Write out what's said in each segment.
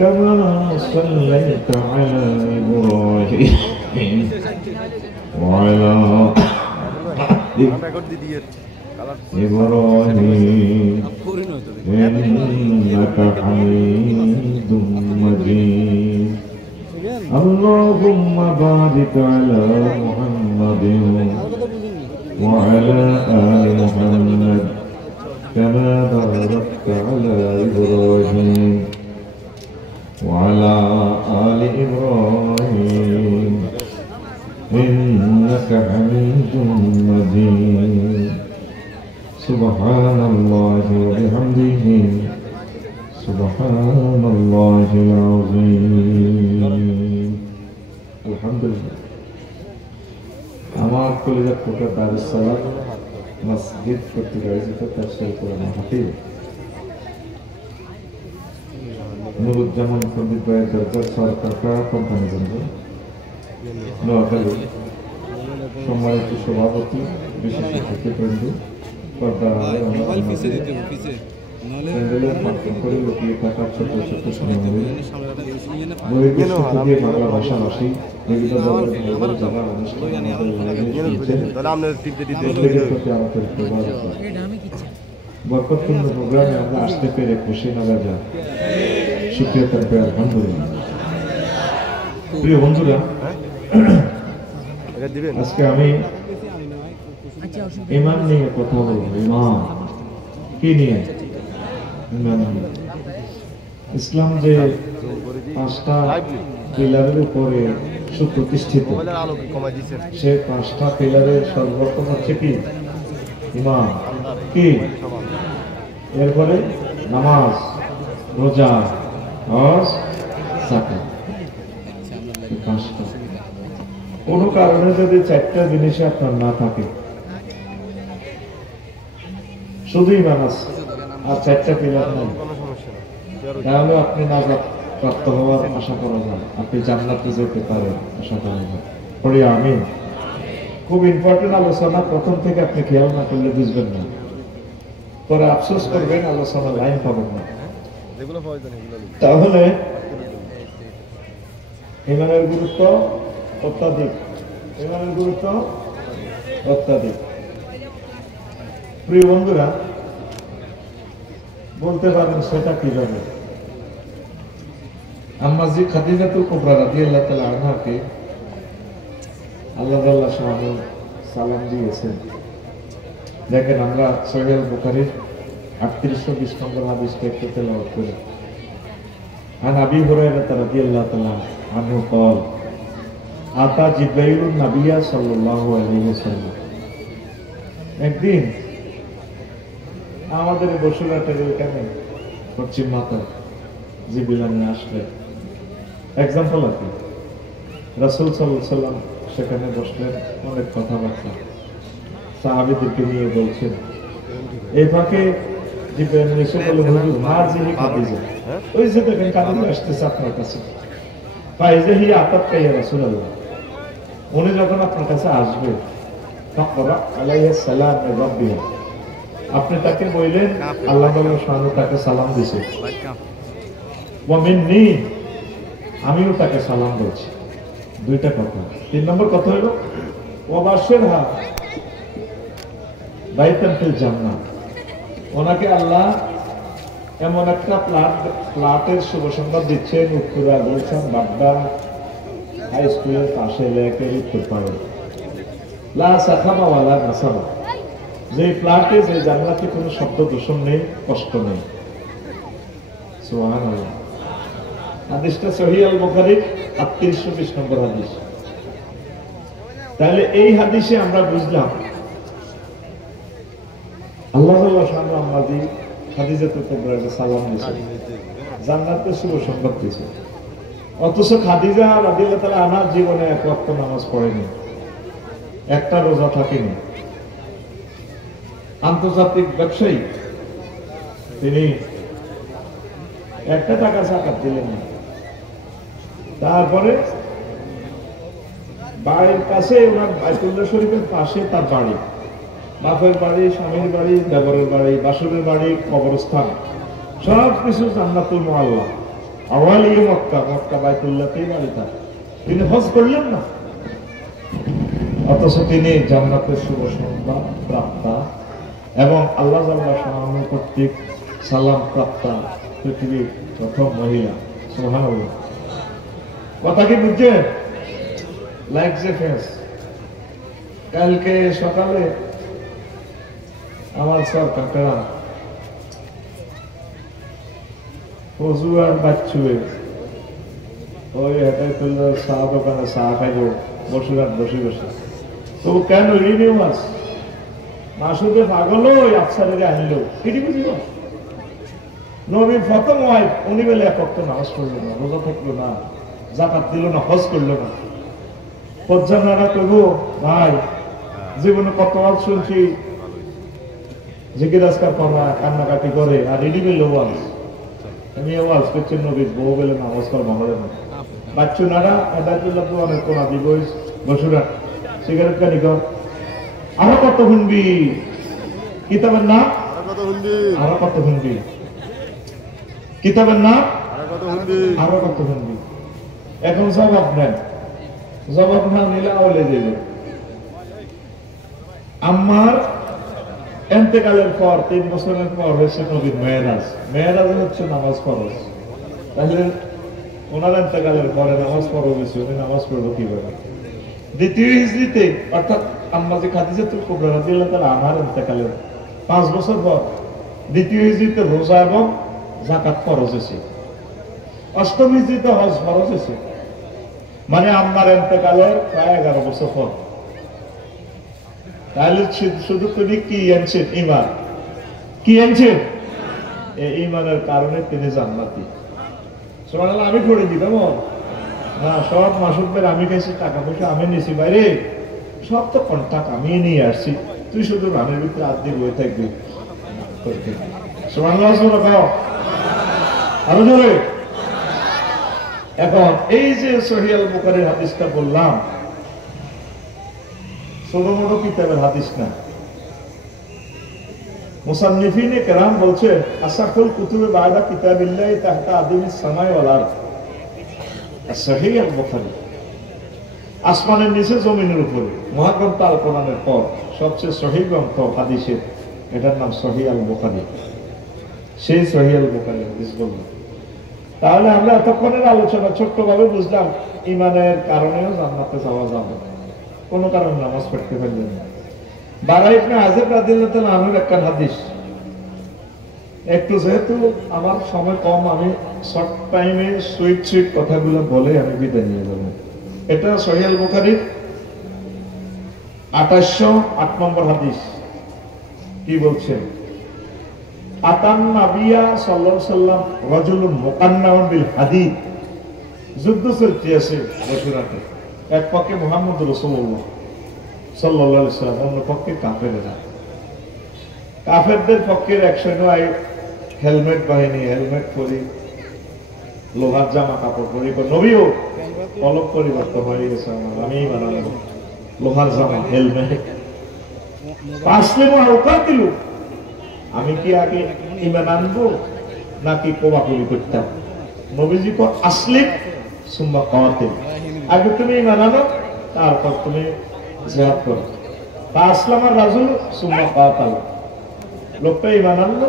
كما صليت على إبراهيم وعلى إبراهيم إنك حميد مجيد اللهم بارك على محمد وعلى آل محمد كما باركت على إبراهيم وعلى آل إبراهيم إنك حميد مجيد سبحان الله وبحمده سبحان الله العظيم الحمد لله আমার কলিজার টুকরা দারুস সালাম মসজিদ কর্তৃক আয়োজিত তাফসীর কোরআন হাফিজ নুরুজ্জামান পণ্ডিত ভাইয়ের দরজা সরকার কোম্পানিগঞ্জ নোয়াখালী সম্মানিত সভাপতি বিশেষ অতিথিবৃন্দ পর্দার বাংলা ভাষাভাষী বিভিন্ন বরকতপূর্ণ প্রোগ্রামে আমরা আসতে পেরে খুশি না রাজা শুকরিয়া তারপরে আলহামদুলিল্লাহ। প্রিয় বন্ধুরা, আজকে আমি ইমান নিয়ে কথা বলবো। ইমান কি নিয়ে? ইসলাম যে 5টা পিলারের উপরে সুপ্রতিষ্ঠিত, সে 5টা পিলারের সর্বপ্রথম হচ্ছে কি? ইমান। কি? এরপরে নামাজ, রোজা, হজ, যাকাত। 5টা। কোনো কারণে যদি 4টা জিনিসে আপনার না থাকে, শুধু ইমান আছে আর 4টা পিলার নাই, তাহলে আপনি নাজাত প্রাপ্ত হওয়ার আশা করা যায়, আপনি জান্নাতে যেতে পারেন আশা করা যায়। পড়ি আমিন। খুব ইম্পর্টেন্ট আলোচনা, প্রথম থেকে আপনি খেয়াল না করলে বুঝবেন না, পরে আফসোস করবেন, আলোচনা লাইন পাবেন না। তাহলে ইমানের গুরুত্ব অত্যাধিক, ইমানের গুরুত্ব অত্যাধিক। প্রিয় বন্ধুরা, বলতে পারেন সেটা কিভাবে? আম্মাজি খাদিজাতুল কুবরা রাদিয়াল্লাহু তাআলা আনহাকে আল্লাহ তাআলা সালাম দিয়েছেন। দেখেন, আমরা সহিহ বুখারীর 3820 নম্বর হাদিসটা একটু তেলাওয়াত করি। আন আবি হুরায়রা রাদিয়াল্লাহু তাআলা আনহু قال আতা জিবরাইলুন নবিয়্যা সাল্লাল্লাহু আলাইহি ওয়াসাল্লাম। একদিন আমাদের বসুরহাটের এখানে পশ্চিম মাথায় জিবরিল আসলেন। এক্সাম্পল আর কি, রাসূল সাল্লাল্লাহু আলাইহি ওয়াসাল্লাম সেখানে বসলেন, অনেক কথাবার্তা সাহাবীদেরকে নিয়ে বলছেন। এই ফাঁকে জিবরিল এসে বলে, হুজুর হাজিহি খাদিজা, ওই যে দেখেন খাদিজা আসতেছে আপনার কাছে। ফাইজাহি আতাতকা ইয়া রাসূলুল্লাহ, উনি যখন আপনার কাছে আসবে, ফাকরা আলাইহিস সালাম মিন রাব্বিহা, আপনি তাকে বললেন আল্লাহ সুবহানাহু তাকে সালাম দিয়েছে, ওয়া মিন্নি, আমিও তাকে সালাম বলছি। 2টা কথা। 3 নম্বর কথা হলো ওয়া বাশশিরহা বাইতান ফিল জান্নাহ, ওনাকে আল্লাহ এমন একটা ফ্ল্যাটের শুভ সংবাদ দিচ্ছেন উত্তরা গুলশান বাড্ডা হাই স্কুলের পাশে, লেকের উত্তর পাড়ে, লা সাখাবা ওয়ালা নাসাবা, যে ফ্ল্যাটে, যে জান্নাতে কোনো শব্দ দূষণ নেই, কষ্ট নেই। সুবহানাল্লাহ। হাদিসটা সহিহ আল বুখারী 3820 নম্বর হাদিস। তাহলে এই হাদিসে আমরা বুঝলাম আল্লাহ সুবহানাহু ওয়া তাআলা খাদিজাতুল কুবরাকে সালাম দিয়েছে, জান্নাতের শুভ সংবাদ দিয়েছে। অথচ খাদিজা রাদিয়াল্লাহু তাআলা আনহার জীবনে এক ওয়াক্ত নামাজ পড়েনি, একটা রোজা থাকেনি। আন্তর্জাতিক ব্যবসায়ী, তিনি 1 টাকা যাকাত দিলেন না। তারপরে বাড়ির কাছে, ওনার বাইতুল্লাহ শরীফের পাশে তার বাড়ি, বাপের বাড়ি, স্বামীর বাড়ি, দেবরের বাড়ি, বাসুরের বাড়ি, কবরস্থান, সব কিছু জান্নাতুল মুআল্লা। আওয়ালি মক্কা, মক্কা বাইতুল্লাহতেই বাড়ি তার। তিনি হজ করলেন না, অথচ তিনি জান্নাতের শুভ সংবাদ প্রাপ্তা এবং আল্লাহ শাহ কর্তৃক সালাম প্রাপ্তা পৃথিবীর প্রথম মহিলা। সুবহানাল্লাহ। কথা কি বুঝছেন? লাইক যে ফেস। কালকে সকালে আমার সব কাকারা ফজু আর বাচ্চুয়ে ওই হেটাইতুল্লাহ চা দোকানে চা খাইব বসুরাত বসে বসে। তো কেন রিনি মাছ মাসুদে পাগল ওই আফসারে আনলো কিটি বুঝিব। নবীর প্রথম হয় উনি বেলে এক ওয়াক্ত নামাজ পড়লো না, রোজা থাকলো না, যাকাত দিল না, হজ করলো না। পর্যানারা কইব ভাই জীবনে কত ওয়াজ শুনছি, জিকির আজকার পড়া কান্নাকাটি করে, আর রেডি বেলে ওয়াজ আমি ওয়াজ করছি নবীর বউ বেলে নামাজ পড়বা হবে না। বাচ্চু নারা হেদায়তুল্লাহ তো অনেক কোনা দিব বসুরা সিগারেট কানি কর আরো কত শুনবি কিতাবের নাম, আরো কত শুনবি কিতাবের নাম, আরো কত শুনবি। এখন জবাব নেন, জবাব না নিলে আওলে যাবে। আমার এন্তেকালের পর 3 বছরের পর হয়েছে নবীর মেয়েরাজ। মেয়েরাজ হচ্ছে নামাজ ফরজ। তাহলে ওনার এন্তেকালের পরে নামাজ ফরজ হয়েছে, উনি নামাজ পড়বো কিভাবে? দ্বিতীয় হিজরিতে অর্থাৎ আম্মাজি খাদিজাতুল কুবরা রাদিয়াল্লাহু তাআলা আনহার এন্তেকালের 5 বছর পর দ্বিতীয় হিজরিতে রোজা এবং যাকাত ফরজ হয়েছে। অষ্টম হিজরিতে হজ ফরজ হয়েছে, মানে আম্মার এন্তেকালের প্রায় 11 বছর পর। তাহলে শুধু তিনি কি আনছেন? ঈমান। কি আনছেন? এই ঈমানের কারণে তিনি জান্নাতি। সুবহানাল্লাহ। আমি পড়ে দিলাম না, সব মাসুদ ভাই আমি খাইছি, টাকা পয়সা আমি নিছি, বাইরে সব তো কন্টাক্ট আমি নিয়ে আসছি, তুই শুধু রানের ভিতরে হাত দিয়ে বয়ে থাকবি। সুবহানাল্লাহ। সুবহানাল্লাহ। আরো জোরে। এখন এই যে সহিহ আল বুখারীর হাদিসটা বললাম, ছোট মোটো কিতাবের হাদিস না। মুসান্নিফিনে কেরাম বলছে আসাকুল কুতুবে বাদা কিতাবিল্লাহি তাহতা আদিমিস সামাই ওয়াল আরদ। সহিহ আল বুখারী আসমানের নিচে জমিনের উপরে মহাগ্রন্থ আল কোরআনের পর সবচেয়ে সহিহ গ্রন্থ হাদিসের, এটার নাম সহিহ আল বুখারী। সেই সহিহ আল বুখারী হাদিস বললাম। তাহলে আমরা এতক্ষণের আলোচনা ছোট্টভাবে বুঝলাম ঈমানের কারণেও জান্নাতে যাওয়া যাবে, কোনো কারণে নামাজ পড়তে পারলেন না। বারা ইবনে আযিব রাদিয়াল্লাহু তাআলা আনহুর একটা হাদিস, একটু যেহেতু আমার সময় কম, আমি শর্ট টাইমে সুইট কথাগুলো বলে আমি বিদায় নিয়ে যাব। এটা সহিহ আল বুখারীর 2808 নম্বর হাদিস। কি বলছেন? আতান নাবিয়া সাল্লাল্লাহু আলাইহি সাল্লাম রাজুলুন মুকান্নাউন বিল হাদিদ। যুদ্ধ চলছে বসুরাতে, এক পক্ষে মুহাম্মদ রাসূলুল্লাহ সাল্লাল্লাহু আলাইহি সাল্লাম, অন্য পক্ষে কাফেররা। কাফেরদের পক্ষের এক সৈন্য হেলমেট বাহিনী, হেলমেট পরি, লোহার জামা কাপড় পরি। নবীও অলপ পরিবর্তন হয়ে গেছে আমার, আমি বানালাম লোহার জামা হেলমেট। আমি কি আগে ঈমান আনবো নাকি কোবাকুলি করতাম? নবীজি কো আসলিম সুম্মা কাতিল, আগে তুমি ঈমান আনো তারপর তুমি জিহাদ করো। আসলামার রাজুল সুম্মা কাতাল, লোকটা ঈমান আনলো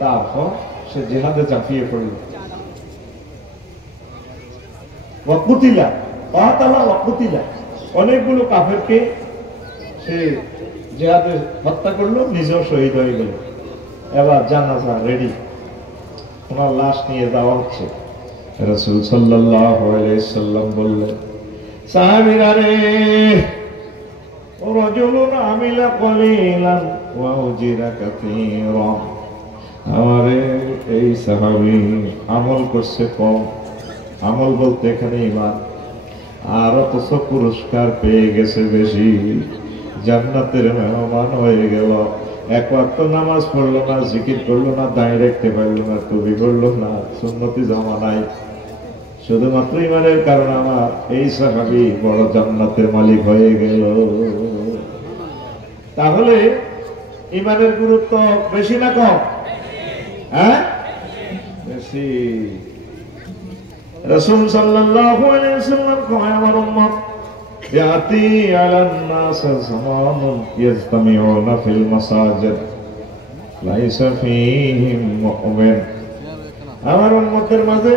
তারপর সে জিহাদে ঝাঁপিয়ে পড়ল। ওয়াকুতিলা কাতালা ওয়াকুতিলা, অনেকগুলো কাফেরকে সে জিহাদে হত্যা করলো, নিজেও শহীদ হয়ে গেল। এবার জানাজা রেডি, ওনার লাশ নিয়ে যাওয়া হচ্ছে। রাসূল সাল্লাল্লাহু আলাইহি সাল্লাম বললেন, সাহাবীরা রে, রাজুলুন আমিলা কলিলান ওয়া উজিরা কাসীরা। আমারে এই সাহাবী আমল করছে কম, আমল বলতে এখানে ঈমান, আর অথচ পুরস্কার পেয়ে গেছে বেশি, জান্নাতের মেহমান হয়ে গেল। এক ওয়াক্ত নামাজ পড়লো না, জিকির করলো না, দাঁড়িয়ে রাখতে পারলো না, টুপি করলো না, সুন্নতি জামা নাই, শুধুমাত্র ঈমানের কারণে আমার এই সাহাবী বড় জান্নাতের মালিক হয়ে গেল। তাহলে ঈমানের গুরুত্ব বেশি না কম? হ্যাঁ, বেশি। রাসূল সাল্লাল্লাহু আলাইহি ওয়াসাল্লাম কয় আমার উম্মত ইয়াতি আলান নাস জামানুন ইয়াজতামিউনা ফিল মাসাজিদ লাইসা ফীহিম মুমিন। আমার উম্মতের মাঝে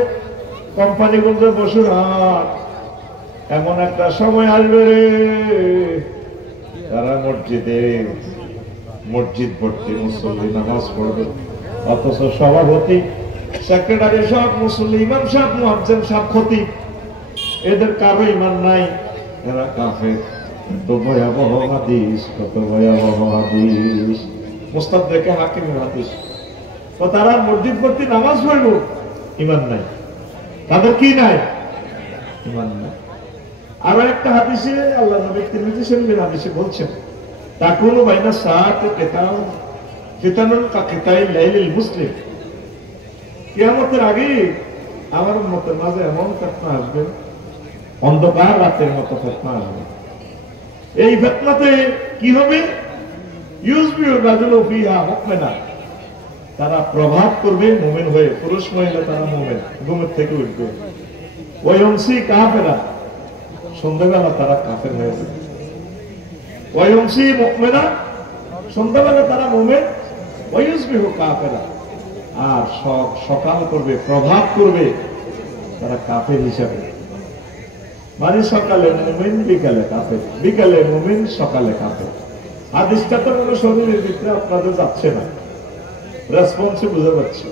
কোম্পানিগঞ্জে বসুরহাট এমন একটা সময় আসবে রে, তারা মসজিদ ভর্তি মুসল্লি নামাজ পড়বে, অথচ সভাপতি সেক্রেটারি সব মুসল্লি, ইমাম সাহেব মুয়াজ্জিন সাহেব খতিব, এদের কারো ঈমান নাই, এরা কাফের। তো ভয়াবহ হাদিস, কত ভয়াবহ হাদিস, মুস্তাদরাকে হাকিমের হাদিস। তো তারা মসজিদ ভর্তি নামাজ পড়বে, ঈমান নাই, তাদের কি নাই? ঈমান নাই। আরো একটা হাদিসে আল্লাহ নবী তিরমিজি শরীফের হাদিসে বলছেন তাকুনু বাইনা সাআতি ফিতানুন কাকিতাই লাইলিল মুসলিম। কিয়ামতের আগে আমার উম্মতের মাঝে এমন ফিতনা আসবে, অন্ধকার রাতের মতো ফিতনা আসবে। এই ফিতনাতে কি হবে? ইউজবিউ রাজুলু ফিহা মুমিনা, তারা প্রভাব করবে মুমিন হয়ে, পুরুষ মহিলা তারা মুমিন, ঘুমের থেকে উঠবে। ওয়ায়ুমসি কাফেরা, সন্ধ্যাবেলা তারা কাফের হয়ে যাবে। ওয়ায়ুমসি মুমিনা, সন্ধ্যাবেলা তারা মুমিন, ওয়ায়ুসবিহু কাফেরা, আর সকাল করবে, প্রভাব করবে তারা কাফের হিসাবে। মানে সকালে মুমিন, বিকালে কাফের, বিকালে মুমিন, সকালে কাফের। হাদিসটা তো কোনো শরীরের ভিতরে আপনাদের যাচ্ছে না, রেসপন্সে বুঝে পাচ্ছি,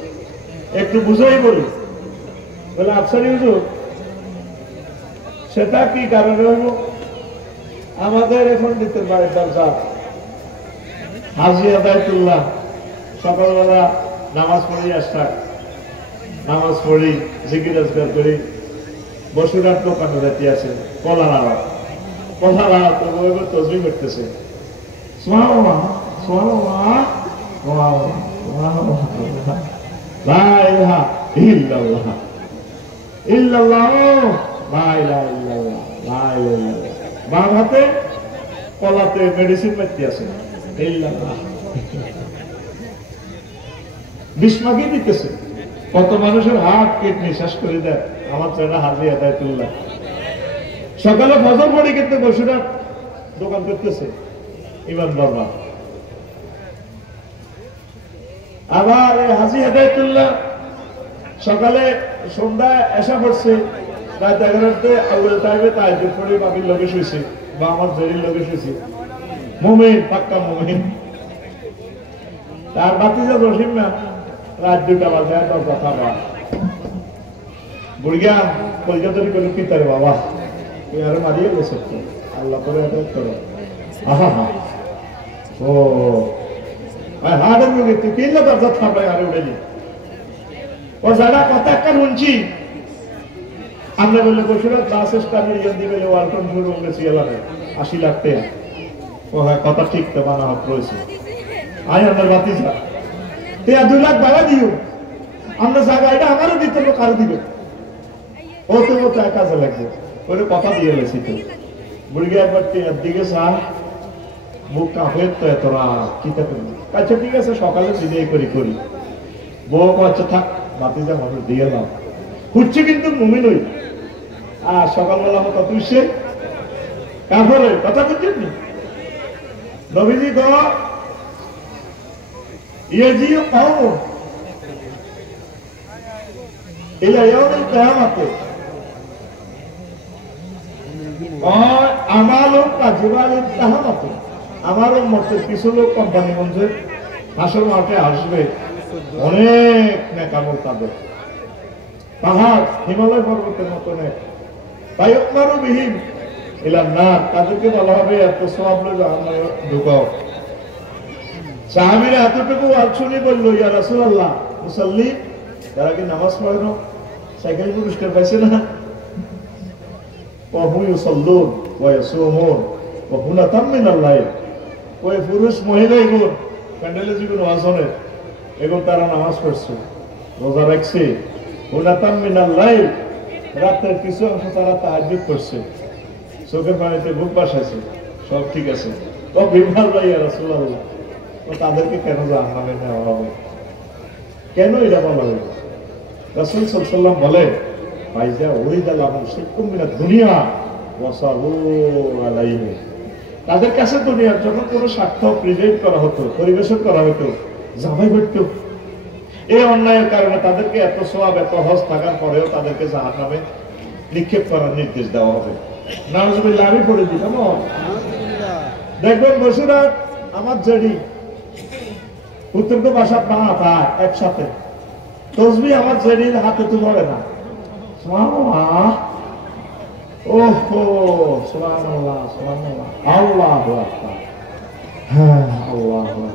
একটু বুঝাই বলি। বলে আফসারি হুজুর সেটা কি কারণে হইব? আমাদের এখন দিতে বাড়ির দরজা হাজী আদায়তুল্লাহ সকালবেলা নামাজ পড়ি, আসতাক নামাজ পড়ি, জিকির আজকার করি, বসুরার দোকানে রাতি আছে, কলার আওয়াজ তো তসবিহ করতেছে, সুবহানাল্লাহ সুবহানাল্লাহ সুবহানাল্লাহ লা ইলাহা ইল্লাল্লাহ ইল্লাল্লাহ লা ইলাহা ইল্লাল্লাহ লা ইলাহা ইল্লাল্লাহ। বাম হাতে কলাতে মেডিসিন মারতে আছে, ইল্লাল্লাহ বিস্মাকি দিতেছে। কত মানুষের হার্ট কিডনি শেষ করে দেয়। আমার ছেলেটা হাজী আদায়তুল্লাহ সকালে ফজর পড়ে কিন্তু বসুরা দোকান করতেছে, ইমান বাবা। আবার হাজী আদায়তুল্লাহ সকালে সন্ধ্যায় এসা পড়ছে, রাত 11টাতে আউয়াল টাইমে তাহাজ্জুদ পড়ে বাবির লগে শুইছে বা আমার জেরির লগে শুইছে, মুমিন, পাক্কা মুমিন। তার বাতিজা জসিম না রাত 2টা বাজে তার কথা বা বুড়িয়া কলকাতারি করে পিতারে বাবা তুই আরো মারিয়ে গেছে তো, আল্লাহ করে আদায় করো। আহা হা ও হাড়ের মুখে তুই কিনলে দরজা থাপড়ায় আরে উঠেলি। ও যারা কথা একটা শুনছি আমরা বললে বসুরা ক্লাস স্টাডি দিবে ওয়ালটন শুরু হয়েছি এলাকায় 80 লাখ টাকা। ও হ্যাঁ কথা ঠিক তো বানা হক রয়েছে। আয় আমার বাতিজা তে 2 লাখ বাড়া দিও, আমরা জায়গা এটা আমারও দিতে লোক আরো দিবে, ও তো মতো কাজে লাগবে, ওই কথা দিয়ে গেছি তো। বুড়িয়া একবার দিকে চা মুখ কাঁপের তো এতরা কিতা করবি। আচ্ছা ঠিক আছে সকালে বিদায় করি বউ আচ্ছা থাক বাতিজা মানুষ দিয়ে নাও, খুঁজছে কিন্তু মুমিন হই। আর সকালবেলা মতো তুইছে কাপড়ে কথা বুঝছেন নি নবীজি গ ইয়েজিও কওম ইলা ইয়াউমিল কিয়ামাতে আমালু কাজিবালিল তাহামাতে। আমার উম্মতের কিছু লোক কোম্পানিগঞ্জে হাসর মাঠে আসবে, অনেক নেকামল তাদের, পাহাড় হিমালয় পর্বতের মতো নেক, তাই উমারু বিহিম ইলান নার, তাদেরকে বলা হবে এত সওয়াব লইবে আমরা ঢুকাও। সাহাবীরা এতটুকু ওয়াজ শুনে বলল ইয়া রাসূলুল্লাহ মুসাল্লি, তারা কি নামাজ পড়ে না? সাইকেল পুরস্কার পাইছে না? ওয়া হুম ইউসাল্লুন ওয়া ইয়াসুমুন ওয়া হুনাতাম মিনাল লাইল। ওই পুরুষ মহিলা এগুলো প্যান্ডেলে যেগুলো ওয়াজ হবে এগুলো তারা নামাজ পড়ছে, রোজা রাখছে, হুনাতাম মিনাল লাইল, রাতের কিছু অংশ তারা তাহাজ্জুদ করছে, চোখের পানিতে বুক বাসাইছে, সব ঠিক আছে। তো বিভার ভাই ইয়া রাসূলুল্লাহ, তো তাদেরকে কেন জাহান্নামে নেওয়া হবে? কেন এটা বলা হলো? রাসূল সাল্লাল্লাহু আলাইহি ওয়াসাল্লাম বলে ফাইজা উরিদাল্লাহ মুশরিকুম মিনাদ দুনিয়া ওয়াসালু আলাইহি, তাদের কাছে দুনিয়ার যখন কোনো স্বার্থ প্রেজেন্ট করা হতো, পরিবেশন করা হতো, জামাই করতো। এই অন্যায়ের কারণে তাদেরকে এত সওয়াব এত হজ থাকার পরেও তাদেরকে জাহান্নামে নিক্ষেপ করার নির্দেশ দেওয়া হবে। নাউজুবিল্লাহ, আমি পড়ে দিলাম। দেখবেন বসুরা আমার জেডি উত্তর বাসা না পায় একসাথে তসবি আমার জেডির হাতে তো ধরে না। সুবহানাল্লাহ, ওহো সুবহানাল্লাহ, সুবহানাল্লাহ, আল্লাহু আকবার, হ্যাঁ আল্লাহু আকবার।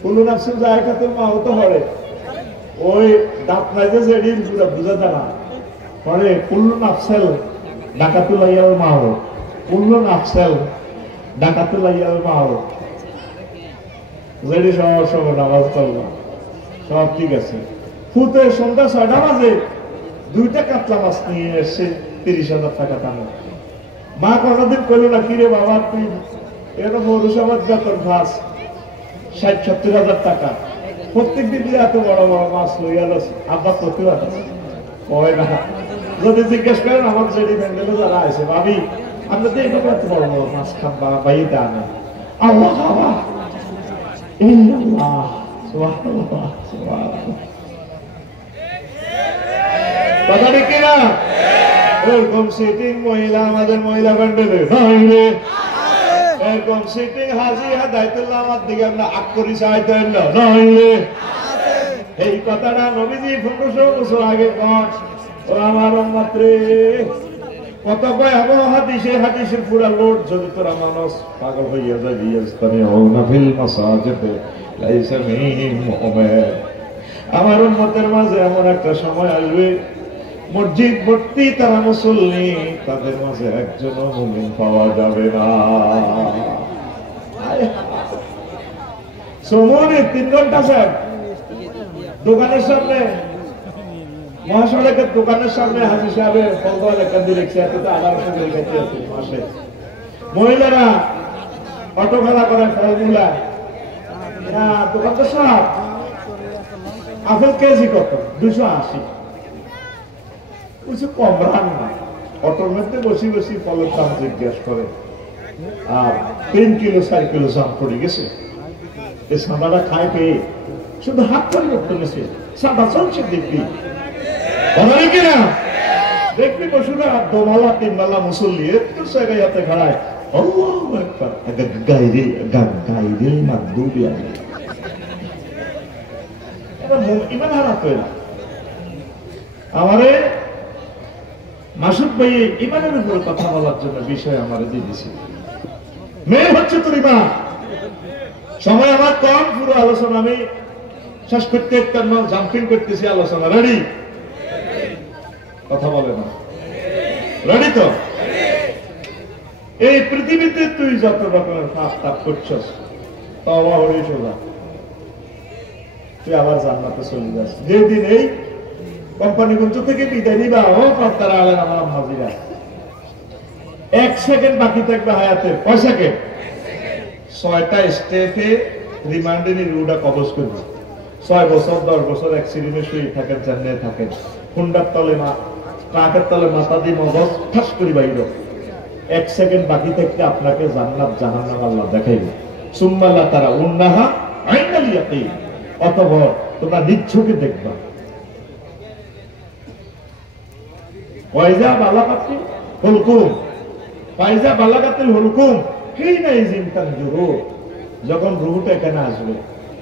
কুল্লু নাফসিন যায়কাতুল মাউত হরে ওই দাঁত নাই যে জেডির পুরো বুঝা যায় না পরে কুল্লু নাফসেল ডাকাতুলাইয়াল মাউত, কুল্লু নাফসেল ডাকাতুলাইয়াল মাউত। জেডি সব নামাজ পড়বা, সব ঠিক আছে। ফুতে সন্ধ্যা 6টা বাজে 2টা কাতলা মাছ নিয়ে এসে 30,000 টাকা দাম। মা কোনদিন কইল না, কিরে বাবা তুই এরকম পৌরসভার বেতন খাস 60-70,000 টাকা, প্রত্যেকদিন যে এত বড় বড় মাছ লইয়া যাস, আব্বা প্রতিবাদ কয় না। যদি জিজ্ঞেস করেন আমার জেডি ব্যান্ডেলে যারা আছে, ভাবি আমরা তো এরকম এত বড় বড় মাছ খাবা বাইতে আনে, আল্লাহ খাবা ইল্লাল্লাহ, সুবহানাল্লাহ, সুবহানাল্লাহ। কথা ঠিক কিনা? এরকম সিটিং মহিলা আমাদের মহিলা ব্যান্ডেলে এরকম সিটিং হাজি হাদায়তুল্লাহ আমার দিকে আমরা আগ করি চাইতেন না। এই কথাটা নবীজি 1500 বছর আগে কন। ও আমার উম্মতরে, কত ভয়াবহ হাদিস, এই হাদিসের পুরা লোড যদি তোরা মানুষ পাগল হইয়া যাবি। ইস্তামিউনা ফিল মাসাজিদে লাইসা মিন মুমিন। আমার উম্মতের মাঝে এমন একটা সময় আসবে মসজিদ ভর্তি তারা মুসল্লি, তাদের মাঝে একজনও মুমিন পাওয়া যাবে না। সমনে 3 ঘন্টা স্যার দোকানের সামনে, মহাসড়কের দোকানের সামনে হাজি সাহেবের ফলদা লেখা দিয়ে রেখেছে, এত 1800 করে লেখা আছে মাসে। মহিলারা অটো ভাড়া করে ফলমূলা, দোকান তো সব। আপেল কেজি কত? 280। কিছু কম রান না, অটোর মধ্যে বসে বসে ফলের দাম জিজ্ঞেস করে। আর 3 কিলো 4 কিলো দাম পড়ে গেছে। এই সাদাটা খায় পেয়ে শুধু হাত পরিবর্তন হয়েছে, সাদা চলছে দেখবি কিনা। দেখবি বসুরা 2 মালা 3 মালা মুসল্লি একটু জায়গায় হাতে খাড়ায়, আল্লাহু আকবার, গাইরে মাগদুবি আলাইহিম। এটা ইমান হারাত হয় না। আমারে মাসুদ ভাই ইমানের উপরে কথা বলার জন্য বিষয় আমার দিয়ে দিয়েছে। মেয়ে হচ্ছে তোর ইমান। সময় আমার কম, পুরো আলোচনা আমি শেষ করতে জাম্পিং করতেছি। আলোচনা রেডি? কথা বলে না, রেডি তো? এই পৃথিবীতে তুই যত রকমের পাপ তাপ করছস, তওবা হয়ে সোজা, তুই আবার জান্নাতে চলে যাস। যেদিন এই কোম্পানিগঞ্জ থেকে বিদায় নিবা, ও পর্দারা আলেন আমার আম্মাজিরা, 1 সেকেন্ড বাকি থাকবে হায়াতের। কয় সেকেন্ড? 6টা স্টেপে রিমান্ডে নিয়ে রুডা কবজ করবে। 6 বছর 10 বছর অ্যাক্সিডেন্টে শুয়ে থাকেন, জান্নাতে থাকেন, হুন্ডার তলে ট্রাকের তলে মাথা দিয়ে মগজ ঠাস করি বাইর। 1 সেকেন্ড বাকি থাকতে আপনাকে জান্নাত জাহান্নাম আল্লাহ দেখাইবে। সুম্মাল্লাহ তারা উন্নাহা আইনাল ইয়াকিন, অতঃপর তোমরা নিচ্ছকে দেখবা। ওয়াইজা বালাগাতিল হুলকুম, ওয়াইজা বালাগাতিল হুলকুম হিনা ইযিন তানজুরু, যখন রূহটা এখানে আসবে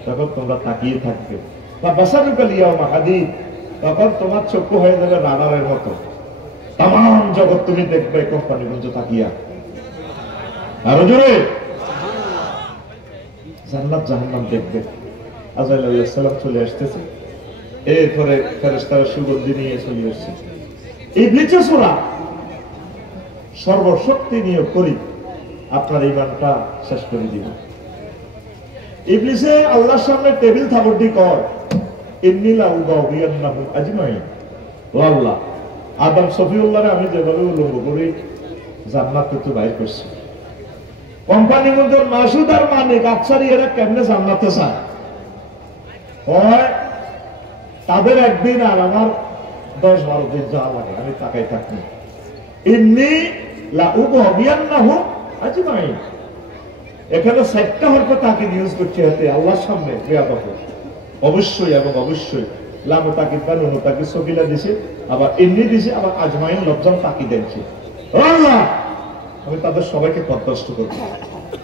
তখন তোমরা তাকিয়ে থাকবে। বা বাসারুকাল ইয়াউমা হাদীদ, তখন তোমার চক্ষু হয়ে যাবে রাডারের মতো, তামাম জগৎ তুমি দেখবে কোম্পানিগঞ্জ তাকিয়া। আরো জোরে জান্নাত জাহান্নাম দেখবে। আজরাইল আলাইহিস সালাম চলে আসতেছে, এরপরে ফেরেশতারা সুগন্ধি নিয়ে চলে আসছে। ইবলিসের সূরা সর্বশক্তি নিয়োগ করি আপনার ইমানটা শেষ করে দিবে। ইবলিসে আল্লাহর সামনে টেবিল থাবড়ি কর, ইন্নী লা উবাউবিয়ান্নাহু আজমাইন। ও আল্লাহ, আদম সফিউল্লাহরে আমি যেভাবে উলঙ্গ করি জান্নাত থেকে বাইর করছি। কোম্পানিগঞ্জের মাসুদ আর মালিক আফসারি এরা কেমনে জান্নাতে চায়? হয় তাদের একদিন আর আমার 10-12 দিন যা লাগে আমি তাকাই থাকি। ইন্নী লা উগবিয়ান্নাহুম আজমাইন, এখানে 4টা হরফ তাকিদ ইউজ করছে হাতে আল্লাহর সামনে বেয়াদব। অবশ্যই এবং অবশ্যই লাম তাকিদ বা নুন তাকিদ সকিলা দিছে, আবার ইন্নী দিছে, আবার আজমাইন লফজান তাকিদ দিছে। আল্লাহ আমি তাদের সবাইকে পথভ্রষ্ট করব।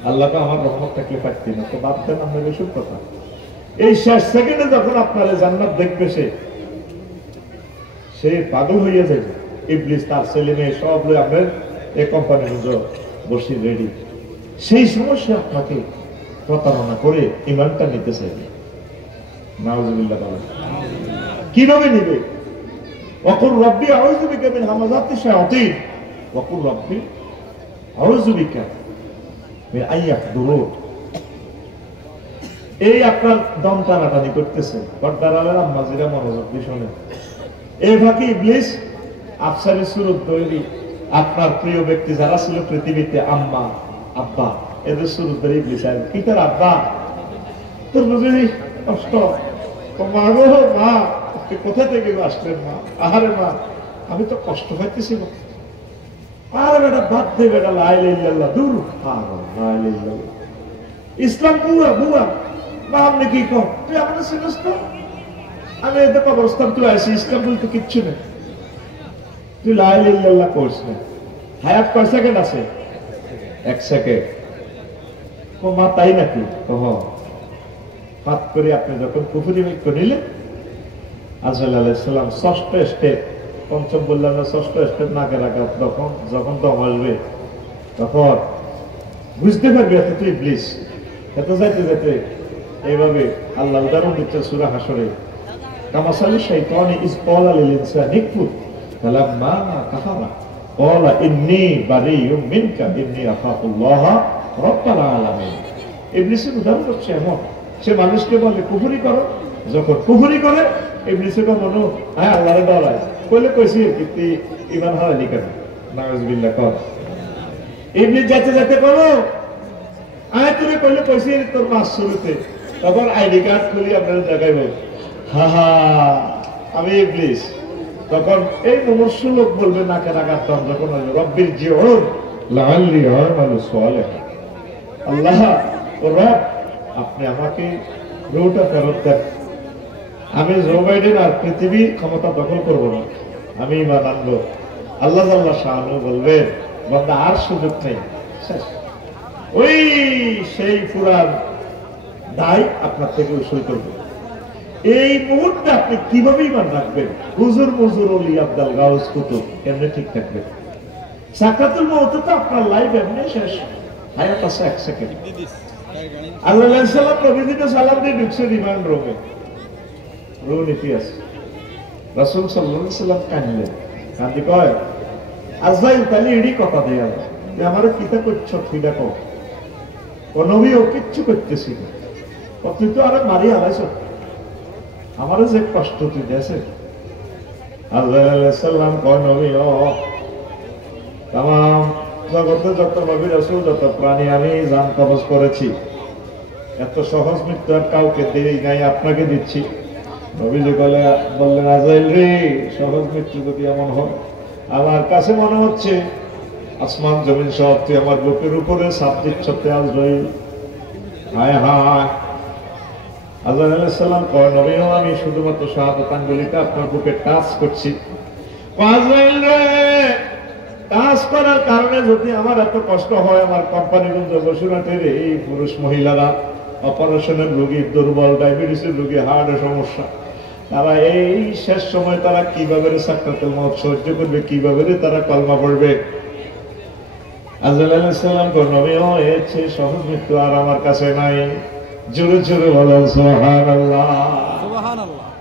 আল্লাহকে আমার রহমত থাকলে পারতি না, তো বাদ দেন আপনার এসব কথা। এই শেষ সেকেন্ডে যখন আপনার জান্নাত দেখবে সে পাগল হইয়া যাবে। ইবলিস তার ছেলে মেয়ে সব লয়ে আপনার এই কোম্পানির মধ্যে বসে রেডি। সেই সমস্যা আপনাকে প্রতারণা করে ইমানটা নিতে চাইবে। নাউজুবিল্লাহ বলেন, কিভাবে নিবে? ওয়াকুল রব্বি আউযু বিকা মিন হামাযাতি শায়াতিন, ওয়াকুল রব্বি আউযু বিকা মিন আইয়াহদুরুন। এই আপনার দম টানাটানি করতেছে, পর্দার আড়ালে আম্মাজিরা মনোযোগ দিয়ে শোনেন। এই ফাঁকে ইবলিস আফসারি সুরত তৈরি আপনার প্রিয় ব্যক্তি যারা ছিল পৃথিবীতে, আম্মা আব্বা, এদের সুরত ধরে ইবলিস আইল, কি তোর আব্বা তোর বুঝি কষ্ট, মা গো মা কোথা থেকে আসলেন মা? আরে মা আমি তো কষ্ট পাইতেছি না। আরে বেটা বাদ দে বেটা, লা ইলাহা ইল্লাল্লাহ, দূর পাগল, লা ইলাহা ইল্লাল্লাহ। ইসলাম বুয়া বুয়া মা, আপনি কি কর? তুই আমাদের চিনিস তো? আমি এতে কবরস্থান তুই আসি, ইসলাম বলতে কিচ্ছু নেই। তুই লা ইলাহা ইল্লাল্লাহ করছ না। হায়াত কয় সেকেন্ড আছে? 1 সেকেন্ড। ও মা তাই নাকি? কহ পাত করে আপনি যখন কুফরি বাক্য নিলেন, আজরাইল আলাইহিস সালাম 6ষ্ঠ স্টেপ, পঞ্চম বললাম না, 6ষ্ঠ স্টেপ নাকে রাখা, যখন দম আসবে তখন বুঝতে পারবে এত তুই ইবলিস। এত যাইতে যাইতে এইভাবে আল্লাহ উদাহরণ দিচ্ছে সূরা হাশরে, কামাসালি শাইতানি ইয ক্বালা লিল ইনসানি কুফর ফালাম্মা কাফারা ক্বালা ইন্নী বারিয়্যুম মিনকা ইন্নী আখাফুল্লাহ রাব্বাল আলামিন। ইবলিসের উদাহরণ হচ্ছে এমন, সে মানুষকে বলে কুফরি করো, যখন কুফরি করে ইবলিসের মনে হ্যাঁ আল্লাহরে ডরায়, কইলে কইছি তুই ঈমান হারালি কেন? নাউজুবিল্লাহ কর। ইবলিস যাতে যাতে করো আয় তুমি কইলে কইছি তোর মাস শুরুতে, তখন আইডি কার্ড খুলি আপনারা দেখাইব, হা হা আমি ইবলিস। তখন এই মুমূর্ষু লোক বলবে নাকে রাখার তখন যখন রব্বির জিউন লাআল্লি আমালু সালিহান, আল্লাহ ও রব আপনি আমাকে রোটা ফেরত দেন, আমি জো বাইডেন আর পৃথিবীর ক্ষমতা দখল করব না, আমি ঈমান আনবো। আল্লাহ আল্লাহ শাহানু বলবেন বান্দা আর সুযোগ নেই, শেষ। ওই সেই পুরান দায় আপনার থেকে সই করবে। এই মুহূর্তে আপনি কিভাবে ঈমান রাখবেন? হুজুর মুজুর ওলি আব্দুল গাউস কুতুব এমনি ঠিক থাকবে। সাকরাতুল মউত তো আপনার লাইফ এমনি শেষ, হায়াত আছে 1 সেকেন্ড। আল্লাহ আলাইহিস সালাম নবীজিকে সালাম দিয়ে ঢুকছে ঈমান রোগে, রোগ ইতিহাস। রাসূল সাল্লাল্লাহু আলাইহি সাল্লাম কাঁদলেন, কাঁদি কয় আজরাইল তাহলে এডি কথা দেয়া যে আমারে কিতা করছো ফিদা কও। ও নবী ও কিচ্ছু করতেছি না, তুই তো আরে মারি হারাইছ, আমারও যে কষ্ট তুই দেশে। আল্লাহ আলাইহিস সালাম কয় নবী ও তামাম জগতে যত নবী রাসূল যত প্রাণী আমি জান কবজ করেছি, এত সহজ মৃত্যু আর কাউকে দেই নাই, আপনাকে দিচ্ছি। নবীজি বললেন আজরাইল রে, সহজ মৃত্যু যদি এমন হয়, আমার কাছে মনে হচ্ছে আসমান জমিন সব তুই আমার বুকের উপরে চাপ দিচ্ছ আজরাইল। হায় হায়। আজরাইল আলাইহিস সালাম কয় নবী আমি শুধুমাত্র শাহাদাত আঙ্গুলিটা আপনার বুকে টাচ করছি। আজরাইল রে, কাজ করার কারণে যদি আমার এত কষ্ট হয়, আমার কোম্পানিগঞ্জ বসুরহাটের এই পুরুষ মহিলারা অপারেশনের রোগী, দুর্বল, ডায়াবেটিসের রোগী, হার্টের সমস্যা, তারা এই শেষ সময় তারা কিভাবে সাকরাতুল মউত সহ্য করবে, কিভাবে তারা কলমা পড়বে। আজরাইল আলাইহিস সালাম নবী ও এর চেয়ে সহজ মৃত্যু আর আমার কাছে নাই। জোরে জোরে বলেন সুবহানাল্লাহ।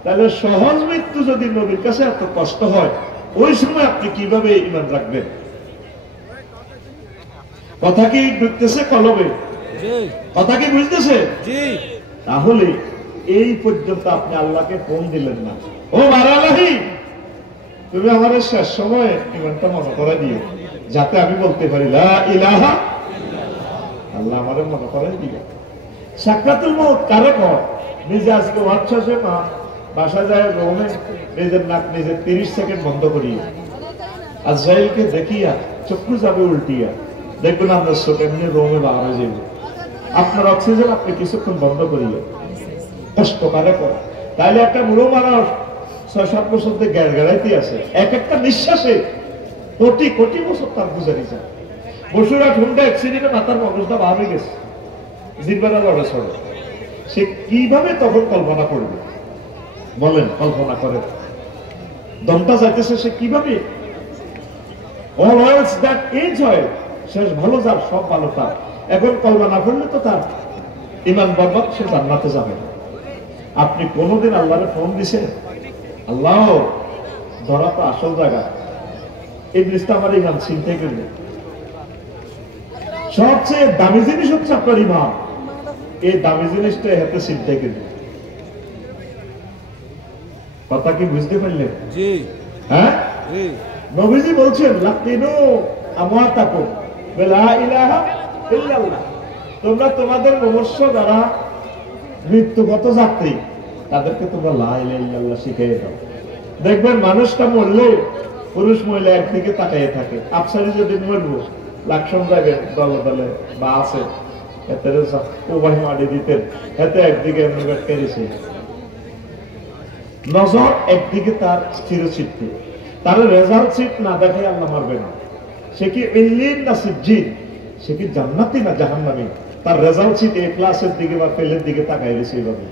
তাহলে সহজ মৃত্যু যদি নবীর কাছে এত কষ্ট হয়, ওই সময় আপনি কিভাবে ঈমান রাখবেন? কথা কি ঢুকতেছে কলবে? কথা কি বুঝতেছে? তাহলে এই পর্যন্ত আপনি আল্লাহকে ফোন দিলেন না, ও বারালাহি তুমি আমার শেষ সময় ঈমানটা মনে করে দিও, যাতে আমি বলতে পারি লা ইলাহা ইল্লাল্লাহ। আল্লাহ আমারে মনে করে দিও। সাকরাতুল মউত কারে কয়? নিজে আজকে হোয়াটসঅ্যাপে না বাসা যায় রোমে নিজের নাক নিজের 30 সেকেন্ড বন্ধ করিয়া আজরাইলকে দেখিয়া চক্ষু যাবে উল্টিয়া, দেখবেন আপনার চোখ এমনি রোমে বার হয়ে যাবে। আপনার অক্সিজেন আপনি কিছুক্ষণ বন্ধ করিয়া কষ্ট পারে করা, তাইলে একটা বুড়ো মানুষ 6-7 বছর থেকে গেড়াইতে আছে, এক একটা নিঃশ্বাসে কোটি কোটি বছর তার গুজারি যায়। বসুরহাট হুন্ডা অ্যাক্সিডেন্টে মাথার মগজটা বার হয়ে গেছে, জিরবানা লড়ে ছড়ে, সে কিভাবে তখন কল্পনা করবে বলেন? কল্পনা করে দমটা যাইতেছে সে কিভাবে? All oils that age oil, শেষ ভালো যার সব ভালো তার। এখন কল্পনা করলে তো তার ইমান বরবাদ, সে জান্নাতে যাবে না। আপনি কোনোদিন আল্লাহরে ফোন দিছেন, আল্লাহ ধরা তো আসল জায়গা, এই জিনিসটা আমার ইমান চিনতে গেলে সবচেয়ে দামি জিনিস হচ্ছে আপনার ইমান, এই দামি জিনিসটা হাতে চিনতে গেলে। কথা কি বুঝতে পারলেন? হ্যাঁ, নবীজি বলছেন লাকিনু আমাতাকুম বিলা ইলাহা ইল্লাল্লাহ, তোমরা তোমাদের মনুষ্য যারা মৃত্যুগত যাত্রী তাদেরকে তোমরা লা ইলাহা ইল্লাল্লাহ শিখিয়ে দাও। দেখবেন মানুষটা মরলে পুরুষ মহিলা একদিকে তাকাইয়ে থাকে। আপসারি যদি মরবো লাকসম যাবেন দলে দলে বা আছে এতে উবাহি মাটি দিতেন, এতে একদিকে এমনি কেড়েছে নজর, একদিকে তার স্থিরচিত্তে, তার রেজাল্ট সিট না দেখে আল্লাহ মারবে না। সে কি ইল্লিন না সিজ্জিন, সে কি জান্নাতি না জাহান্নামী, তার রেজাল্ট সিট এ ক্লাসের দিকে বা ফেলের দিকে তাকাই দিয়েছে। এইভাবে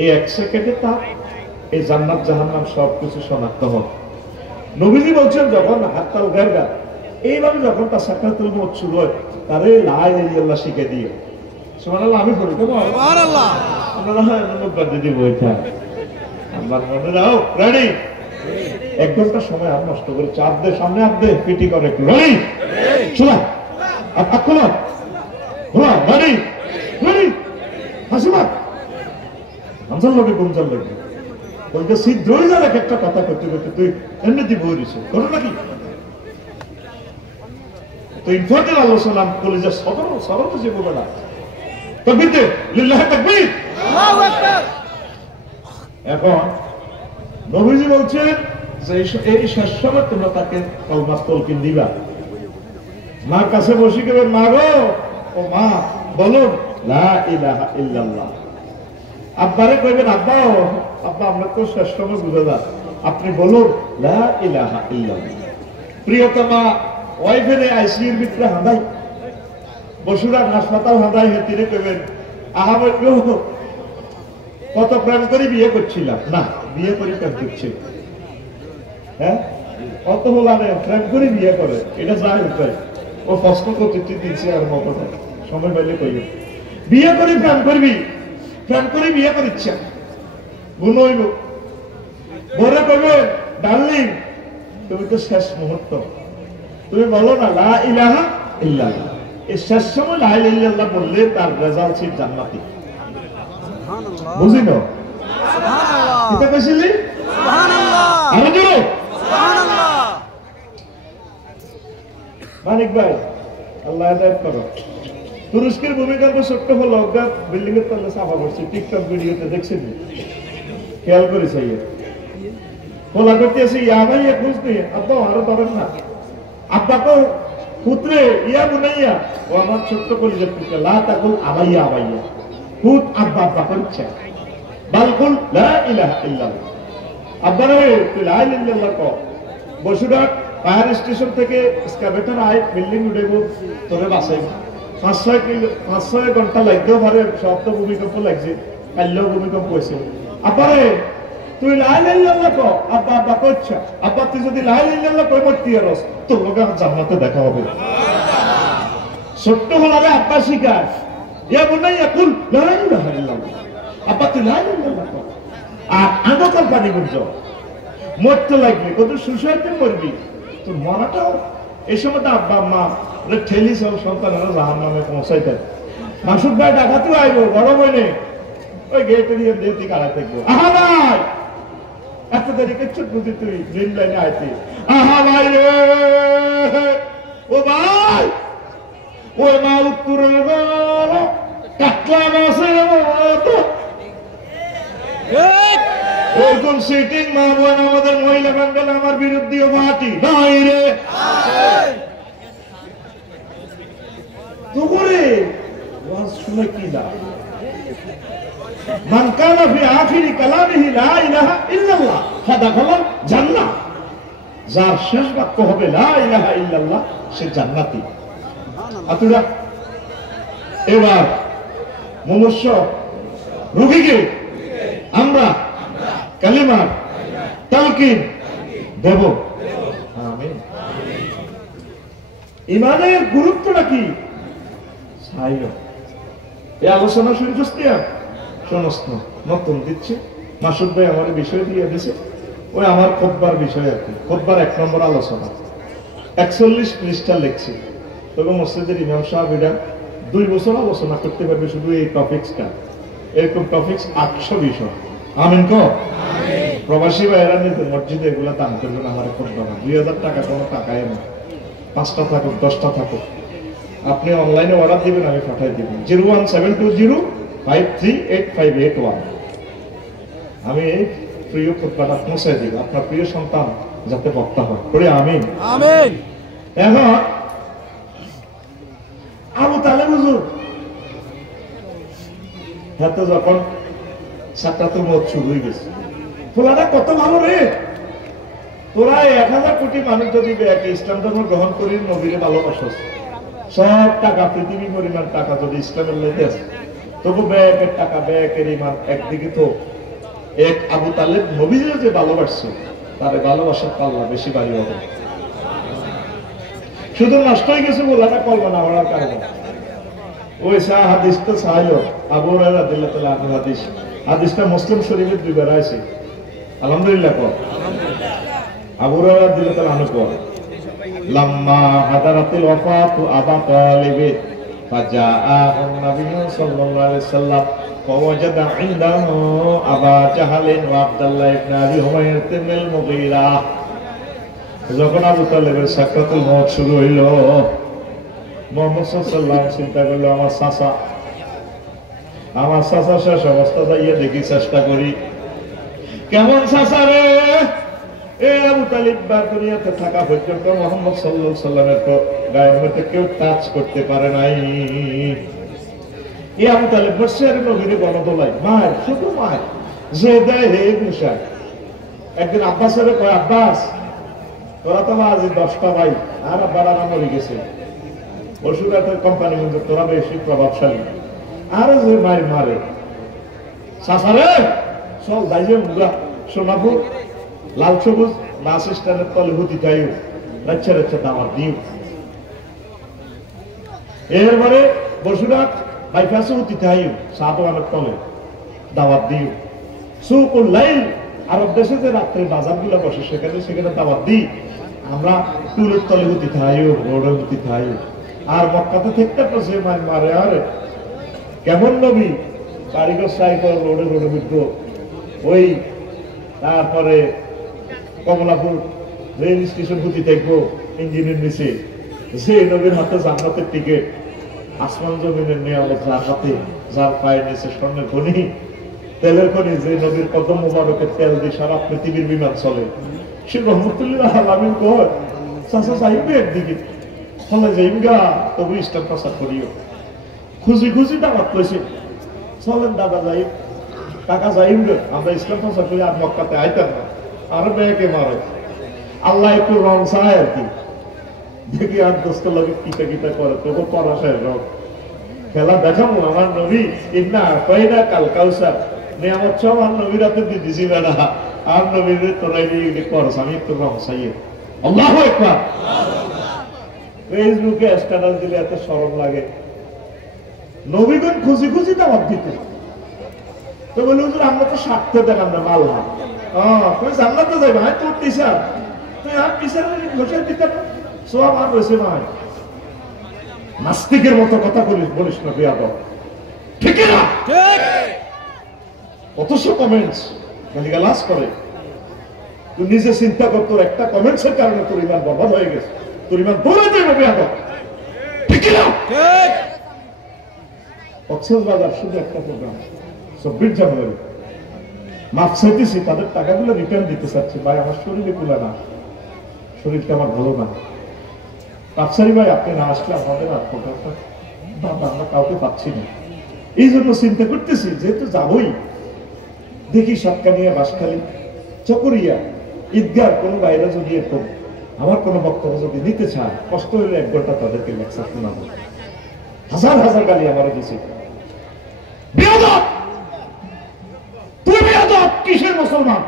এই 1 সেকেন্ডে তার এই জান্নাত জাহান্নাম সবকিছু শনাক্ত হয়। নবীজি বলছেন যখন হাত্তাল গারগা এইভাবে যখন তার সাকরাতুল মউত শুরু হয়, তারে লা ইলাহা ইল্লাল্লাহ শিখে দিয়ে সুবহানাল্লাহ আমি বলি সুবহানাল্লাহ, আপনারা হয় নব্বর যদি বইটা আমার মনে রাও রেডি 1 ঘন্টা সময় আর নষ্ট করে চাপ দে, সামনে আপ দে, পিটি করে একটু রেডি চলা আপ খোলা খোলা রেডি রেডি হাসিমা আমজাল লোকে গুমজাল লোকে বলতে সিদ্ধ হয়ে যাবে একটা কথা করতে করতে তুই এমনিতে বইরিস করো নাকি? তো ইনফর্টের আলোচনা কলেজের সরল যে বলবে না তাকবীর দে, লিল্লাহি তাকবীর, আল্লাহু আকবার। এখন নবীজি বলছেন যে এই শেষ সময় তোমরা তাকে কলমা তলকিন দিবা। মার কাছে বসে গেবে, মা গো ও মা বলুন লা ইলাহা ইল্লাল্লাহ। আব্বারে কইবেন আব্বা আব্বা আমরা তো শেষ সময় বুঝে যা, আপনি বলুন লা ইলাহা ইল্লাল্লাহ। প্রিয়তমা ওয়াইফের আইসিইউর ভিতরে হাঁদাই, বসুরার হাসপাতাল হাঁদাই, হেতিরে কইবেন আহা কত প্রেম করে বিয়ে করছিলাম, না বিয়ে করে প্রেম করছে, হ্যাঁ কত বলারে প্রেম করে বিয়ে করে, এটা যায় উপায় ও প্রশ্ন করতে দিচ্ছে আর মতো সময় পাইলে কইবে বিয়ে করে প্রেম করবি, প্রেম করে বিয়ে করিচ্ছে গুণ হইব। বলে কইবে ডার্লিং তুমি তো শেষ মুহূর্ত, তুমি বলো না লা ইলাহা ইল্লাল্লাহ। এই শেষ সময় লা ইলাহা ইল্লাল্লাহ বললে তার রেজাল্ট সিট জান্নাতি। বুঝি না এটা কইছিলি সুবহানাল্লাহ, আরে জোরে সুবহানাল্লাহ। মানিক ভাই আল্লাহ হেদায়েত করো। তুরস্কের ভূমিকম্প ছোট্ট হলো অজ্ঞা বিল্ডিং এর তলে চাপা পড়ছে, টিকটক ভিডিওতে দেখছেন খেয়াল করেছে বলা করতে আসি ইয়া ভাই খুঁজতে আব্বা আরো পাবেন না, আব্বা তো পুত্রে ইয়া বুনাইয়া, ও আমার ছোট্ট কলিজার পুত্র লা তাকুল আবাইয়া আবাইয়া, খুদ আব্বা আব্বা করছে বালকুল লা ইলাহা ইল্লাল্লাহ। আব্বা রে তুই লা ইলাহা ইল্লাল্লাহ কও। বসুরহাট ফায়ার স্টেশন থেকে স্ক্যাভেটার আই বিল্ডিং উঠেব তোরে বাঁচাইব, 5-6 ঘন্টা লাগতেও পারে, সব তো ভূমিকম্প লাগছে, কাল্য ভূমিকম্প হয়েছে। আব্বা রে তুই লা ইলাহা ইল্লাল্লাহ কও, আব্বা আব্বা করছে, আব্বা তুই যদি লা ইলাহা ইল্লাল্লাহ কই মরতি আরস তোর লগে জান্নাতে দেখা হবে। ছোট্ট হলাবে আব্বা শিকার ইয়া বুনাইয়া কুল লা ইলাহা ইল্লাল্লাহ, আব্বা তুই লা ইলাহা ইল্লাল্লাহ কও। আর আনকাল পানি বুঝছ মরতে লাগবে, কত সুসাইডে মরবি, তোর মরাটাও এই সময় তো আব্বা আম্মা ঠেলি সব সন্তানেরা জাহান্নামে পৌঁছাইতে। মাসুদ ভাই ডাকাতেও আইব, বড় বইনে ওই গেটে দিয়ে দিকে আড়াই থাকবো, আহা ভাই এত দেরি করছো বুঝি তুই গ্রিন লাইনে আইতি, আহা ভাই রে ও ভাই ওই মা উত্তরের কাটলা মাছের মতো এরকম সিটিং মা বোন আমাদের মহিলা বাঙ্গাল আমার বিরুদ্ধে পার্টি নাই রে তোরে ওয়াজ শুনে কি লাভ মান কানা ফি আখিরি কালামিহি লা ইলাহা ইল্লাল্লাহ ফাদাখালাল জান্নাহ যার শেষ বাক্য হবে লা ইলাহা ইল্লাল্লাহ সে জান্নাতি আতুরা এবার মুমূর্ষ রোগীকে আমরা কালিমা তালকিন দেব আমিন ইমানের গুরুত্বটা কি এই আলোচনা শুনছিস শোনস না নতুন দিচ্ছে মাসুদ ভাই আমার বিষয় দিয়ে দিছে ওই আমার খুতবার বিষয় আর কি খুতবার 1 নম্বর আলোচনা 41 পৃষ্ঠা লিখছি তবে মসজিদের ইমাম সাহেব এটা 2 বছর আলোচনা করতে পারবে শুধু এই টপিকসটা এরকম টপিকস 800 বিষয় আমিন কো আমিন প্রবাসী ভাইরা নিজের মসজিদে এগুলা দান করবেন আমার খুতবা 2000 টাকা কোনো টাকায় না 5টা থাকুক 10টা থাকুক আপনি অনলাইনে অর্ডার দিবেন আমি পাঠিয়ে দিব 01720538581 আমি প্রিয় খুতবাটা পৌঁছে দিব আপনার প্রিয় সন্তান যাতে বক্তা হয় বলে আমিন আমিন এখন আবু তালেব হুজুর হাতে যখন সাকরাতুল মউত শুরু হয়ে গেছে ফুলাটা কত ভালো রে তোরা 1000 কোটি মানুষ যদি ইসলাম ধর্ম গ্রহণ করি নবীরে ভালোবাসস সব টাকা পৃথিবী পরিমাণ টাকা যদি ইসলামের লইতে আছে তবু ব্যাগের টাকা ব্যাগের ইমান একদিকে তো এক আবু তালেব নবীরে যে ভালোবাসছে তার ভালোবাসার পাল্লা বেশি বাড়ি হবে শুধু নষ্ট হয়ে গেছে বলাটা কল্পনা করার কারণে ওই হাদিস তো সাহায্য আবু হুরায়রা রাদিয়াল্লাহু তাআলা আনহু হাদিসটা মুসলিম শরীফের 2 বার আছে আলহামদুলিল্লাহ কর আবু হুরায়রা রাদিয়াল্লাহু তাআলা আনহু কর লাম্মা হাদারাতিল ওয়াফাতু আবা তালিব ফাজাআ আন-নবী সাল্লাল্লাহু আলাইহি ওয়াসাল্লাম ফাওয়াজাদা ইনদাহু আবা জাহালিন ওয়া আব্দুল্লাহ ইবনে আবি হুমায়রা ইবনুল মুগীরা যখন আবু তালেবের সাকরাতুল মউত শুরু হইল মুহাম্মদ সাল্লাল্লাহু আলাইহি চিন্তা করলো আমার চাচা শেষ অবস্থা যাইয়ে দেখি চেষ্টা করি কেমন চাচা রে এই আবু তালিব বা দুনিয়াতে থাকা পর্যন্ত মুহাম্মদ সাল্লাল্লাহু আলাইহি সাল্লামের তো গায়ের মধ্যে কেউ টাচ করতে পারে নাই এই আবু তালিব বসে আর নবীরে গণদোলায় মায়ের শুধু মায়ের যে দেয় হে বিষয় একদিন আব্বাসের কয় আব্বাস তোরা তো আজ 10টা ভাই আর আব্বারা মরে গেছে ওষুধ কোম্পানি কিন্তু তোরা বেশি প্রভাবশালী আর যে মায়ের মারে চাচারে চল দাইজে মুগা সোনাপুর লাল সবুজ বাস স্ট্যান্ডের তলে হুতি যাইও রাচ্ছা রাচ্ছা দাওয়াত দিও এরপরে বসুরাট বাইপাসে হুতি যাইও চা দোকানের তলে দাওয়াত দিও সুকুল লাইল আরব দেশে যে রাত্রে বাজারগুলো বসে সেখানে দাওয়াত দিই আমরা টুলের তলে হুতি যাইও রোডে হুতি যাইও আর মক্কাতে থাকতে তো সে মারে আরে কেমন নবী কারিগর সাইকেল রোডে রোডে বিদ্রোহ ওই তারপরে কমলাপুর রেল স্টেশন হুতি দেখবো ইঞ্জিনের নিচে যে নবীর হাতে জান্নাতের টিকিট আসমান জমিনের নিয়ামত যার হাতে যার পায়ের নিচে স্বর্ণের খনি তেলের খনি যে নবীর কদম মোবারকের তেল দিয়ে সারা পৃথিবীর বিমান চলে সে রহমতুল্লাহ আলামিন কয় চাচা চাইবে একদিকে ফলে যাইগা তবু ইসলাম প্রচার করিও খুঁজি খুঁজি দাওয়াত লইছে চলেন দাদা যাই টাকা যাইম গে আমরা ইসলাম প্রচার করি আর মক্কাতে আইতাম না আরো মেয়েকে মারে আল্লাহ একটু রং চায় আর কি দেখি আর দোস্ত লোক কিতা কিতা করে তবু পড়াশায় রং খেলা দেখাবো আমার নবী ইন্না কইনা কাল কাউসার নিয়ামত সব আর নবীর হাতে দিয়ে দিছি বেড়া আর নবীর তোরাই দিয়ে করস আমি একটু রং চাইয়ে আল্লাহু আকবার ফেসবুকে স্ট্যাটাস দিলে এত শরম লাগে নবীগণ খুশি খুশি দাওয়াত দিতে তো বলে হুজুর আমরা তো স্বার্থ দেন আমরা মাল না তুই জান্নাতে যাইবা হ্যাঁ তোর টিচার তুই আর টিচারের ঘোষের দিতাম সব আর রয়েছে ভাই নাস্তিকের মতো কথা বলিস না বিয়াদব ঠিক না অথচ কমেন্টস গালিগালাজ করে তুই নিজে চিন্তা কর তোর একটা কমেন্টসের কারণে তোর ইমান বরবাদ হয়ে গেছে তোর ইমান দৌড়ে যাবে বিয়াদব ঠিক না কক্সবাজার শুধু একটা প্রোগ্রাম 26 জানুয়ারি মাফ চাইতেছি, তাদের টাকাগুলো রিটার্ন দিতে চাচ্ছি। ভাই আমার শরীরে কুলা না, শরীরটা আমার ভালো না। আফসারি ভাই আপনি না আসলে আমাদের আর প্রোগ্রামটা আমরা কাউকে পাচ্ছি না। এই জন্য চিন্তা করতেছি যেহেতু যাবই, দেখি সাতকানিয়া, বাঁশখালী, চকরিয়া, ঈদগার কোনো বাইরে যদি এরকম আমার কোনো বক্তব্য যদি নিতে চায়, কষ্ট হলে 1 ঘন্টা তাদেরকে লেকচার শোনাবো। হাজার হাজার গালি আমার দিয়েছে। বেয়াদব, তুই বেয়াদব, কিসের মুসলমান?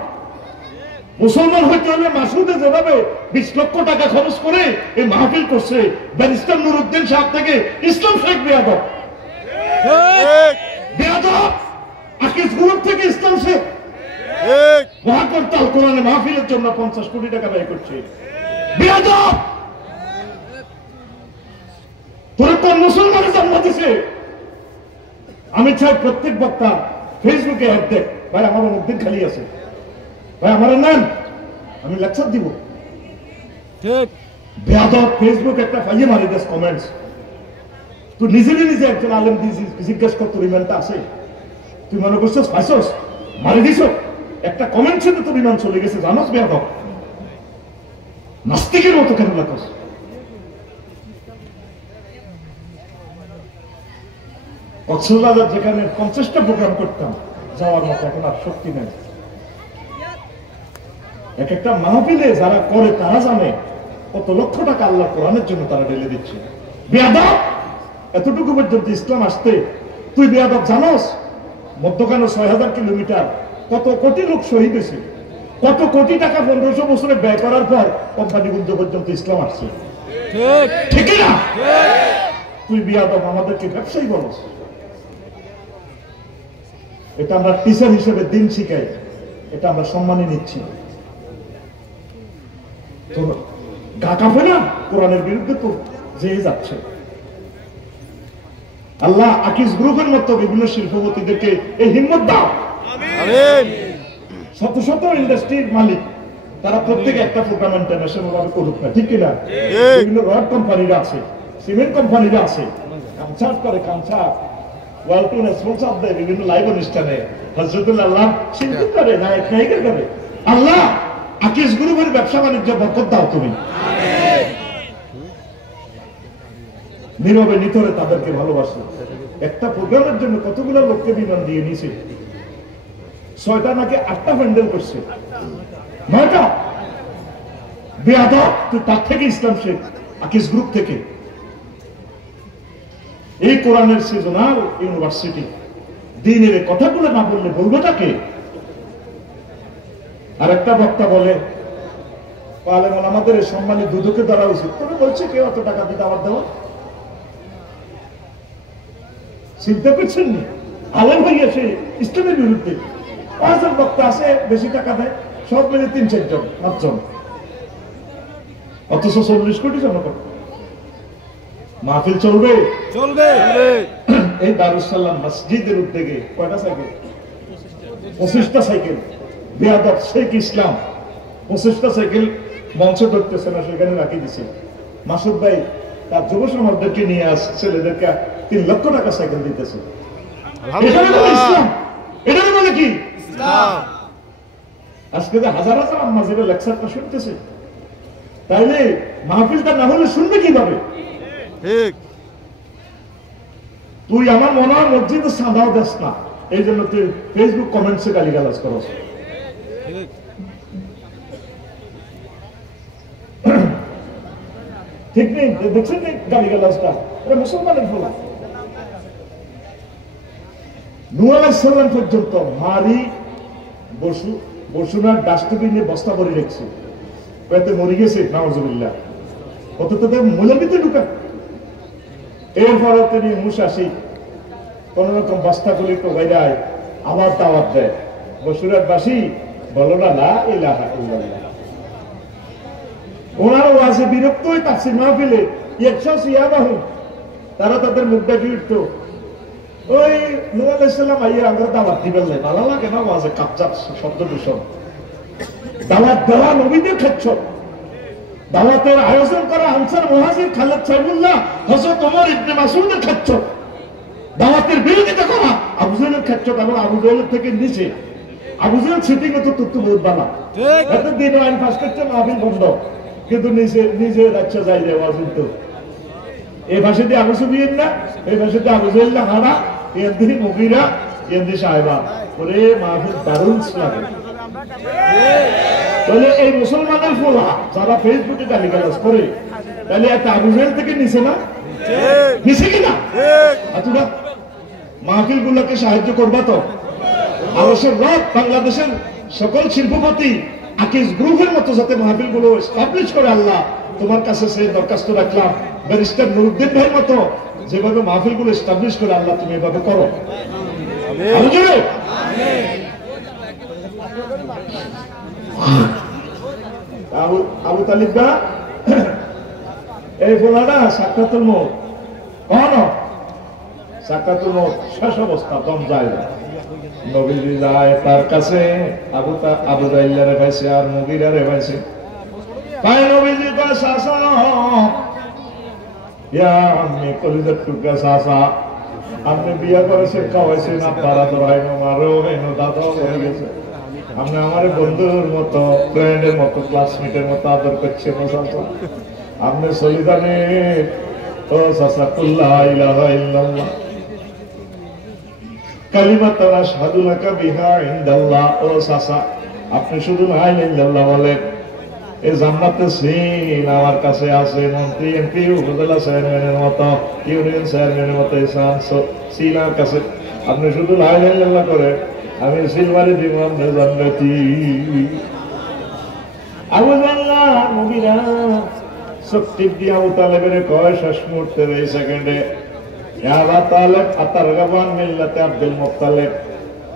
মুসলমান হইতে হলে মাসুদে যেভাবে 20 লক্ষ টাকা খরচ করে এই মাহফিল করছে, ব্যারিস্টার নুরউদ্দিন সাহেব থেকে ইসলাম শেখ বেয়াদব, বেয়াদব আকিজ গ্রুপ থেকে ইসলাম শেখ মহাকর্তাল কোরআনে মাহফিলের জন্য 50 কোটি টাকা ব্যয় করছে। বেয়াদব, তোরা কোন মুসলমানের জন্ম দিছে? আমি চাই প্রত্যেক বক্তা ফেসবুকে অ্যাড দেখ, ভাই আমার অনেকদিন খালি আছে, ভাই আমার নাম, আমি লেকচার দিব। ঠিক বেয়াদব, ফেসবুক একটা ফাইয়ে মারি দেশ কমেন্টস। তুই নিজে নিজে একজন আলেম জিজ্ঞেস কর তোর ইমানটা আছে? তুই মনে করছিস পাইছস, মারি দিছ একটা কমেন্ট ছিল, তোর ইমান চলে গেছে, জানোস? বেয়াদব, নাস্তিকের মতো কেন লাগছ? কক্সবাজার যেখানে 50টা প্রোগ্রাম করতাম, যাওয়ার মতো এখন আর শক্তি নেই। এক একটা মাহফিলে যারা করে তারা জানে কত লক্ষ টাকা আল্লাহ কোরআনের জন্য তারা ঢেলে দিচ্ছে। বেয়াদব, এতটুকু পর্যন্ত ইসলাম আসতে তুই বেয়াদব জানোস? মধ্যখানে 6000 কিলোমিটার কত কোটি লোক শহীদ হয়েছে, কত কোটি টাকা 1500 বছরে ব্যয় করার পর কোম্পানিগুলো পর্যন্ত ইসলাম আসছে। ঠিক না? তুই বেয়াদব, আমাদেরকে ব্যবসায়ী বলস। এটা আমরা টিচার হিসেবে দিন শিখাই, এটা আমরা সম্মানে নিচ্ছি। তো গা কাঁপে না? কোরআনের বিরুদ্ধে তো যে যাচ্ছে। আল্লাহ আকিজ গ্রুপের মতো বিভিন্ন শিল্পপতিদেরকে এই হিম্মত দাও। শত শত ইন্ডাস্ট্রির মালিক, তারা প্রত্যেকে একটা প্রোগ্রাম ইন্টারন্যাশনাল ভাবে করুক না, ঠিক কিনা? বিভিন্ন রড কোম্পানিরা আছে, সিমেন্ট কোম্পানিরা আছে, কামচার করে, কামচার ওয়ালটন স্পন্সর দেয় বিভিন্ন লাইভ অনুষ্ঠানে, হযরতুল্লাহ শিল্পী করে, নায়ক নায়িকা করে। আল্লাহ আকিজ গ্রুপের ব্যবসা বাণিজ্য বরকত দাও তুমি। নীরবে নিতরে তাদেরকে ভালোবাসো। একটা প্রোগ্রামের জন্য কতগুলো লোককে বিমান দিয়ে নিয়েছে, 6টা নাকি 8টা প্যান্ডেল করছে, 9টা। বেয়াদব, তুই তার থেকে ইসলাম শেখ আকিজ গ্রুপ থেকে। এই কোরআনের সিজনাল ইউনিভার্সিটি দ্বীনের কথাগুলো না বললে বলবোটা কে? আর একটা বক্তা বলে আমাদের সম্মানী দুদকে ধরা উচিত। তবে বলছে কেউ অত টাকা দিতে আমার দেওয়া, চিন্তা করছেন নি? আলেম হইয়াছে ইসলামের বিরুদ্ধে 5জন বক্তা আছে, বেশি টাকা দেয়, সব মিলে 3-4 জন 5 জন, অথচ 40 কোটি জনগণ। মাহফিল চলবে চলবে। এই দারুস সালাম মসজিদের উদ্যোগে কয়টা সাইকেল? 25টা সাইকেল। বেয়াদব শেখ ইসলাম 25টা সাইকেল মঞ্চে ধরতেছে না, সেখানে রাখি দিছে। মাসুদ ভাই তার যুব সমাজদেরকে নিয়ে আসছে, ছেলেদেরকে 3 লক্ষ টাকা সাইকেল দিতেছে। ইসলাম এটা বলে কি? আজকে যে হাজার হাজার আম্মাজিরা লেকচারটা শুনতেছে, তাইলে মাহফিলটা না হলে শুনবে কিভাবে? ঠিক, তুই আমার মনে হয় মসজিদে সাদাও দেশ না, এই জন্য তুই ফেসবুক কমেন্টসে গালিগালাজ করস। ঠিক নেই? দেখছেন গালিগালাজটা? এটা মুসলমানের ফলা। নূহ আলাইহিস সালাম পর্যন্ত মারি বসুনার ডাস্টবিনে বস্তা ভরে রেখেছে, এতে মরে গেছে নাউজুবিল্লাহ, অত তাদের মৌলবিতে ঢুকা। এরপরে তিনি মুসাসি কোন রকম বস্তাগুলি তো বাইরায় আবার দাওয়াত দেয়, বসুরার বাসী বলো না লা ইলাহা ইল্লাল্লাহ। ওনারা ওয়াজে বিরক্ত হয়ে তাফসীর মাহফিলে তারা তাদের মুখ ডাকি উঠতো, ওই নূহ আলাইহিস সালাম আইয়া আমরা দাওয়াত দিবেন না, ভালো লাগে না ওয়াজে কাপচাপ শব্দ দূষণ। দাওয়াত দেওয়া নবীদের ক্ষেত্র, দাওয়াতের আয়োজন করা আনসার মুহাজির খালেদ সাইফুল্লাহ হযরত ওমর ইবনে মাসউদের ক্ষেত্র, দাওয়াতের বিরোধিতা করা আবু জাহেলের ক্ষেত্র এবং আবু জাহেলের থেকে নিচে আবু জেহেল সিটিং তো তুত্তু বহুত বালা এত দিন আইন পাস করছে মাহফিল বন্ধ কিন্তু নিজে নিজে রাজ্য যাই রে ওয়াজ কিন্তু এই ভাষা দিয়ে আবু সুফিয়ান না এই ভাষা দিয়ে আবু জেহেল না হারা এর দিয়ে মুগিরা এর দিয়ে সাহেবা ওরে মাহফিল দারুণ লাগে তাহলে এই মুসলমানের ফোলা যারা ফেসবুকে গালিগালাজ করে তাহলে একটা আবু জেহেল থেকে নিছে না নিছে কিনা আচ্ছা মাহফিল গুলোকে সাহায্য করবা তো আলোচনার রব বাংলাদেশের সকল শিল্পপতি আকিজ গ্রুপের মতো যাতে মাহফিল গুলো এস্টাবলিশ করে আল্লাহ তোমার কাছে সেই দরখাস্ত রাখলাম ব্যারিস্টার নুরুদ্দিন ভাইয়ের মতো যেভাবে মাহফিল গুলো এস্টাবলিশ করে আল্লাহ তুমি এভাবে করো আবু তালিব দা এই ফোলাটা সাক্ষাতুল মৌত কন সাক্ষাতুল মৌত শেষ অবস্থা দম যায় না নবীজি যায় তার কাছে আবু জাইল্লারে পাইছে আর মুগিরারে পাইছে তাই নবীজি কয় সাসা ইয়া আমি কলিজার টুকরা সাসা আপনি বিয়া করেছেন খাওয়াইছেন আপনারা তো ভাই মারো এনো দাদা হয়ে গেছে আপনি আমার বন্ধুর মতো ফ্রেন্ডের মতো ক্লাসমেটের মতো আদর করছেন আপনি চলে জানেন ও সাসা কুল্লা ইলাহা ইল্লাল্লাহ কালিমাতুন আশহাদু লাকা বিহা ইনদাল্লাহ ও সাসা আপনি শুধু লা ইলাহা ইল্লাল্লাহ বলেন এই জান্নাতে সিল আমার কাছে আছে মন্ত্রী এমপি উপজেলা চেয়ারম্যানের মতো ইউনিয়ন চেয়ারম্যানের মতো সিল আমার কাছে আপনি শুধু লা ইলাহা ইল্লাল্লাহ করে আমি সিলবাড়ি দিব আপনি জান্নাতি আবু জাল্লাহ নবীরা শক্তি দিয়া উতালেবের কয় শেষ মুহূর্তে এই সেকেন্ডে আবু তালেব আতারগাবান মিল্লাতে আব্দুল মুত্তালিব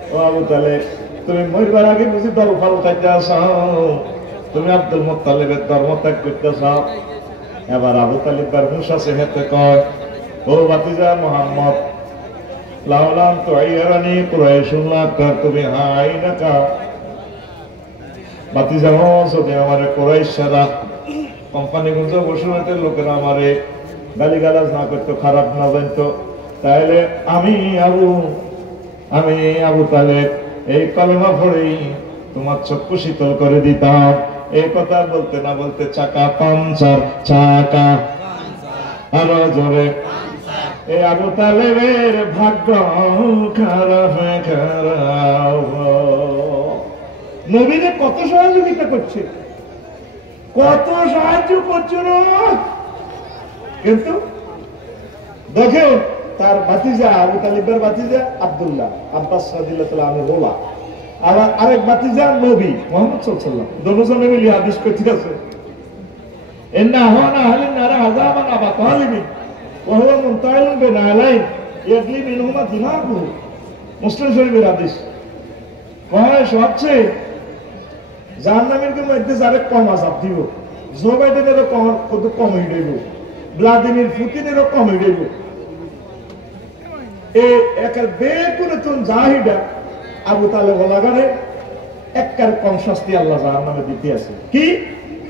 ও আবু তালেব তুমি মরবার আগে বুঝি দল পাল্টাইতে আসাও তুমি আব্দুল মুত্তালিবের ধর্ম ত্যাগ করতে চাও এবার আবু তালিব বার মুসা সেহেতে কয় ও ভাতিজা মুহাম্মদ লাউলাম তুআইরানি কুরাইশুন লা তুমি হাই না কা ভাতিজা যদি আমারে কুরাইশরা কোম্পানি গুঞ্জ বসুরাতের লোকেরা আমারে গালিগালাজ না করতো খারাপ না জানতো তাহলে আমি আবু তালেব এই কলেমা পড়েই তোমার চক্ষু শীতল করে দিতাম এই কথা বলতে না বলতে চাকা পাঞ্চার চাকা আরো জোরে এই আবু তালেবের ভাগ্য খারাপ নবীরে কত সহযোগিতা করছে কত সাহায্য করছে না কিন্তু দেখেন তার ভাতিজা আবু তালিবের ভাতিজা আব্দুল্লাহ আব্বাস রাদিয়াল্লাহু আনহু বলা আবার আরেক ভাতিজা নবী মুহাম্মদ সাল্লাল্লাহু আলাইহি ওয়াসাল্লাম দুজনে মিলে হাদিস করতে আছে ইন্না হুনা আহলিন নার আযাবান আবা তালিব ওয়া হুয়া মুনতাইলুন বিনালাইন ইয়াগলি মিনহুমা দিমাগু মুসলিম শরীফের হাদিস কয় সবচেয়ে জাহান্নামের মধ্যে যারে কম আযাব দিব জো বাইডেনেরও কম হয়ে গেল ভ্লাদিমির পুতিনেরও কম হয়ে গেল এই একার বেকুনে তুন জাহিদা আবু তালেব লাগারে একবার কম শাস্তি আল্লাহ জাহান্নামে দিতে আছে কি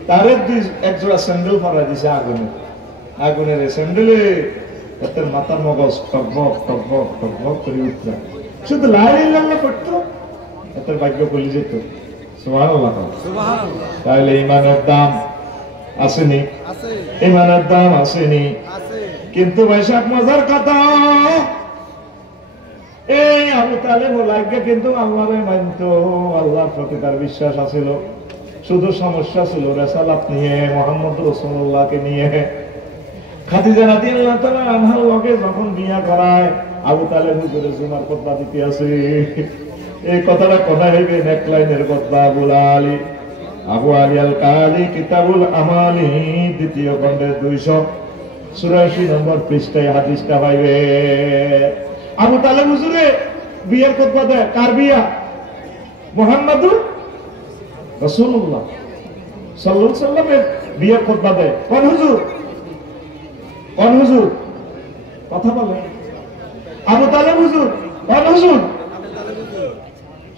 তারে দুই এক জোড়া স্যান্ডেল পরাই দিছে আগুনের স্যান্ডেলে এত মাথার মগজ টকবক টকবক টকবক করে উঠল শুধু লা ইলাহা ইল্লাল্লাহ পড়তো এত ভাগ্য বলি যেত সুবহানাল্লাহ সুবহানাল্লাহ তাহলে ঈমানের দাম আসেনি ঈমানের দাম আসেনি কিন্তু বৈশাখ মজার কথা এই আবু তালেব লাগে কিন্তু আল্লাহরে মানতো আল্লাহর প্রতি তার বিশ্বাস আছিল শুধু সমস্যা ছিল রিসালাত নিয়ে মুহাম্মদ রাসূলুল্লাহকে নিয়ে খাদিজা রাদিয়াল্লাহু তাআলা আনহার লগে যখন বিয়া করায় আবু তালেব হুজুরে জুমার খুতবা দিতে আছে এই কথাটা কোথায় হইবে নেক্সট লাইনের খুতবা আবু আলী আল কালি কিতাবুল আমালি দ্বিতীয় খণ্ডের 284 নম্বর পৃষ্ঠায় হাদিসটা পাইবে আবু তালেব হুজুরে বিয়ের খুতবা দেয় কার বিয়া মুহাম্মাদুর রাসূলুল্লাহ সাল্লাল্লাহু আলাইহি ওয়াসাল্লামের বিয়ের খুতবা দেয় কোন হুজুর কথা বলে আবু তালেব হুজুর কোন হুজুর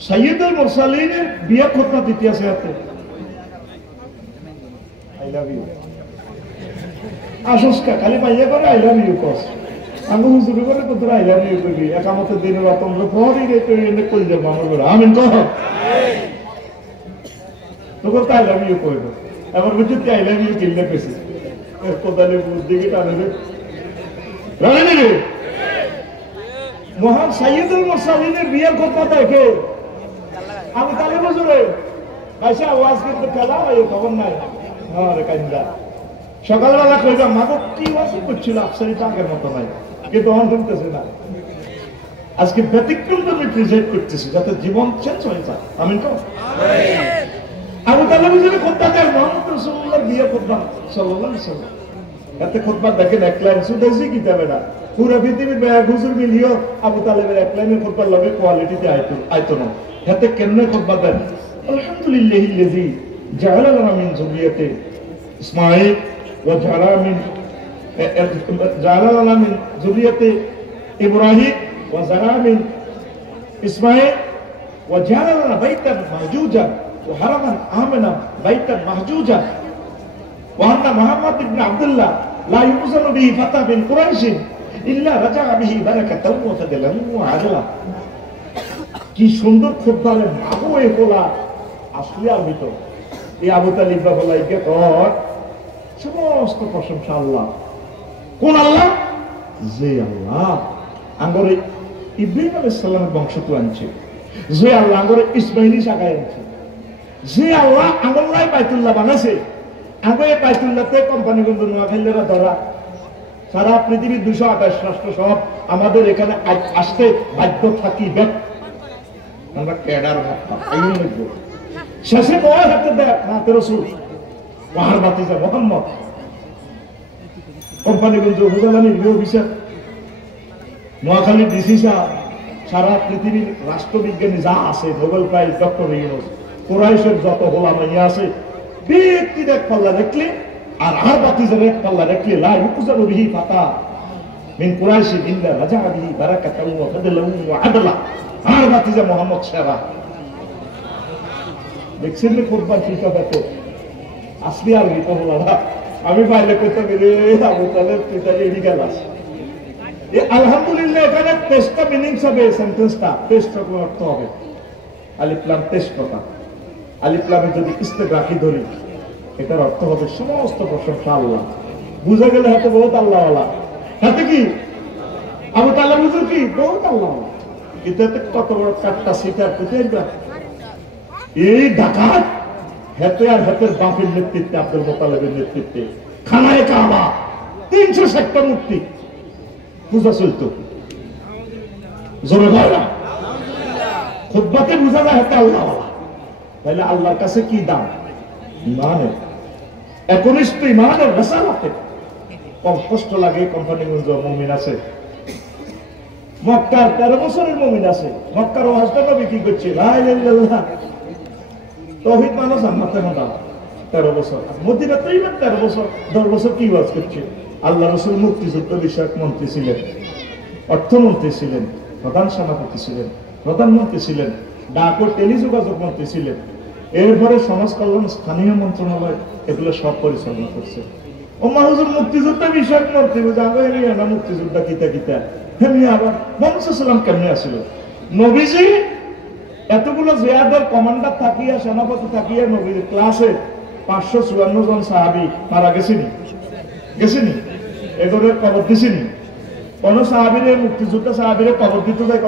সাইয়্যিদুল মুরসালিনের বিয়ের খুতবা দিতে আছে হাতে আই লাভ ইউ আসুসকা খালি পাইয়া করে আই লাভ ইউ কস আমি হুজুর করে তো তোরা আইলাম নিয়ে করবি একামতের দিনের রতন প্রহরী রেখে এনে করি যাবো আমার করে আমিন কহ তোকে তো আইলাম ইয়ে করব এবার বুঝছি তুই আইলাম ইয়ে কিনলে পেয়েছি কোদালে দিকে টানে রে রানি রে মহান সাইয়্যিদুল মুরসালিনের বিয়ের কথা দেখে আমি তাহলে বুঝবে আইসা আওয়াজ কিন্তু খেলা এই খবর নাই হ্যাঁ রে কাইন্দা সকালবেলা কইবা মাগো কি ওয়াজি করছিল আফসারি তো আগের মতো নাই কিন্তু অন শুনতেছে না আজকে ব্যতিক্রম তো আমি প্রেজেন্ট করতেছি যাতে জীবন চেঞ্জ হয়ে যায় আমিন তো আবু তালেব হুজুরের খুতবা দেন মুহাম্মদ রাসূলুল্লাহর বিয়ে খুতবা সাল্লাল্লাহু আলাইহি ওয়াসাল্লাম এতে খুতবা দেখেন এক লাইন শুধুই কিতাবে না পুরো পৃথিবীর এক হুজুর মিলিও আবু তালেবের এক লাইনের খুতবার লগে কোয়ালিটিতে আইতো না এতে কেমনে খুতবা দেন আলহামদুলিল্লাহিল্লাযী জাআলা লানা মিন যুররিয়াতি ইসমাঈল ওয়া জাআলা লানা মিন যুররিয়াতি ইব্রাহিম ওয়া জাআলা মিন ইসমাঈল ওয়া জাআলা লানা বাইতান মাহজুজান وحرما آمنا بيتا محجوجا وأن محمد بن عبد الله لا يؤذن به فتى من قريش إلا رجع به بركة وفضلا وعدلا কি সুন্দর খুতবারে মাগো এ বলা আসলে আর ভিতর এই আবু তালিব বাবাইকে তোর সমস্ত প্রশংসা আল্লাহ কোন আল্লাহ যে আল্লাহ আঙ্গরে ইব্রাহিম আলাইহিস সালামের বংশ তো আনছে যে আল্লাহ আঙ্গরে ইসমাইলি শাখায় আনছে যে আল্লাহ আঙ্গল্লাই বাইতুল্লাহ বানাইছে আগে বাইতুল্লাহতে কোম্পানিগঞ্জ নোয়াখালীরা ধরা সারা পৃথিবীর 228 রাষ্ট্র সব আমাদের এখানে আসতে বাধ্য থাকিবে আমরা কেডার শেষে নয় হাতে দেখ না রাসূল পাহাড় বাতিজা মুহাম্মদ কোম্পানিগঞ্জ উপজেলার অফিসার নোয়াখালী ডিসি সাহেব সারা পৃথিবীর রাষ্ট্রবিজ্ঞানী যা আছে নোবেল প্রাইজ ডক্টর ইউনুস কুরাইশের যত গোলামাইয়া আছে ব্যক্তির এক পাল্লা রাখলে আর বাতিজের এক পাল্লা রাখলে লা ইউজারু বিহি ফাতা মিন কুরাইশিন ইল্লা রাজা বিহি বারাকাতাহু ওয়া ফাদলাহু ওয়া আদলা আর বাতিজা মুহাম্মদ সেরা দেখছেন না কুরবান ফিকা বাতো আসলি আর কি বলা আমি পাইলে কত রে আবু তালেব পিতাজি এডি গেলাস এই আলহামদুলিল্লাহ এখানে টেস্টটা মিনিংস হবে সেন্টেন্সটা টেস্টটা অর্থ হবে আলিফ লাম টেস্ট কথা আলিফ লামে যদি ইস্তেগরাকি ধরি এটার অর্থ হবে সমস্ত প্রশংসা আল্লাহ বুঝা গেলে হাতে বহুত আল্লাহ ওয়ালা হাতে কি আবু তালেব হুজুর কি বহুত আল্লাহ কিন্তু এতে কত বড় কাটটা সিটার কোথায় যা এই ডাকাত হেতে আর হেতের বাপের নেতৃত্বে আব্দুল মুত্তালিবের নেতৃত্বে খানায়ে কাবা 360টা মূর্তি পূজা চলতো জোরে ভাইরা খুতবাতে বুঝা যায় হেতে আল্লাহ ওয়ালা তাহলে আল্লাহর কাছে কি দাম ইমানের একনিষ্ঠ ইমানের রেসালাতে কম কষ্ট লাগে কোম্পানিগঞ্জ মুমিন আছে মক্কার 13 বছরের মুমিন আছে মক্কার ওয়াজটা নবী কি করছে লা ইলাহা ইল্লাল্লাহ তাওহীদ মানো জান্নাতে না 13 বছর মদিনা তো ইমান 13 বছর 10 বছর কি ওয়াজ করছে আল্লাহ রাসূল মুক্তিযুদ্ধ বিষয়ক মন্ত্রী ছিলেন অর্থমন্ত্রী ছিলেন প্রধান সেনাপতি ছিলেন প্রধানমন্ত্রী ছিলেন ডাক ও টেলিযোগাযোগ মন্ত্রী ছিলেন এরপরে সমাজ কল্যাণ স্থানীয় মন্ত্রণালয় এগুলো সব পরিচালনা করছে ওমর হুজুর মুক্তিযুদ্ধ বিষয়ক মন্ত্রী বুঝাবে না মুক্তিযুদ্ধ কিতা কিতা হেমি আবার মুহাম্মদ সাল্লাল্লাহু কেমনে আসিল নবীজি এতগুলো জিয়াদের কমান্ডার থাকিয়া সেনাপতি থাকিয়া নবীর ক্লাসে 554 জন সাহাবী মারা গেছেনি এগুলোর কবর দিছেনি কোন সাহাবীরে মুক্তিযুদ্ধ সাহাবীরে কবর দিতে যায়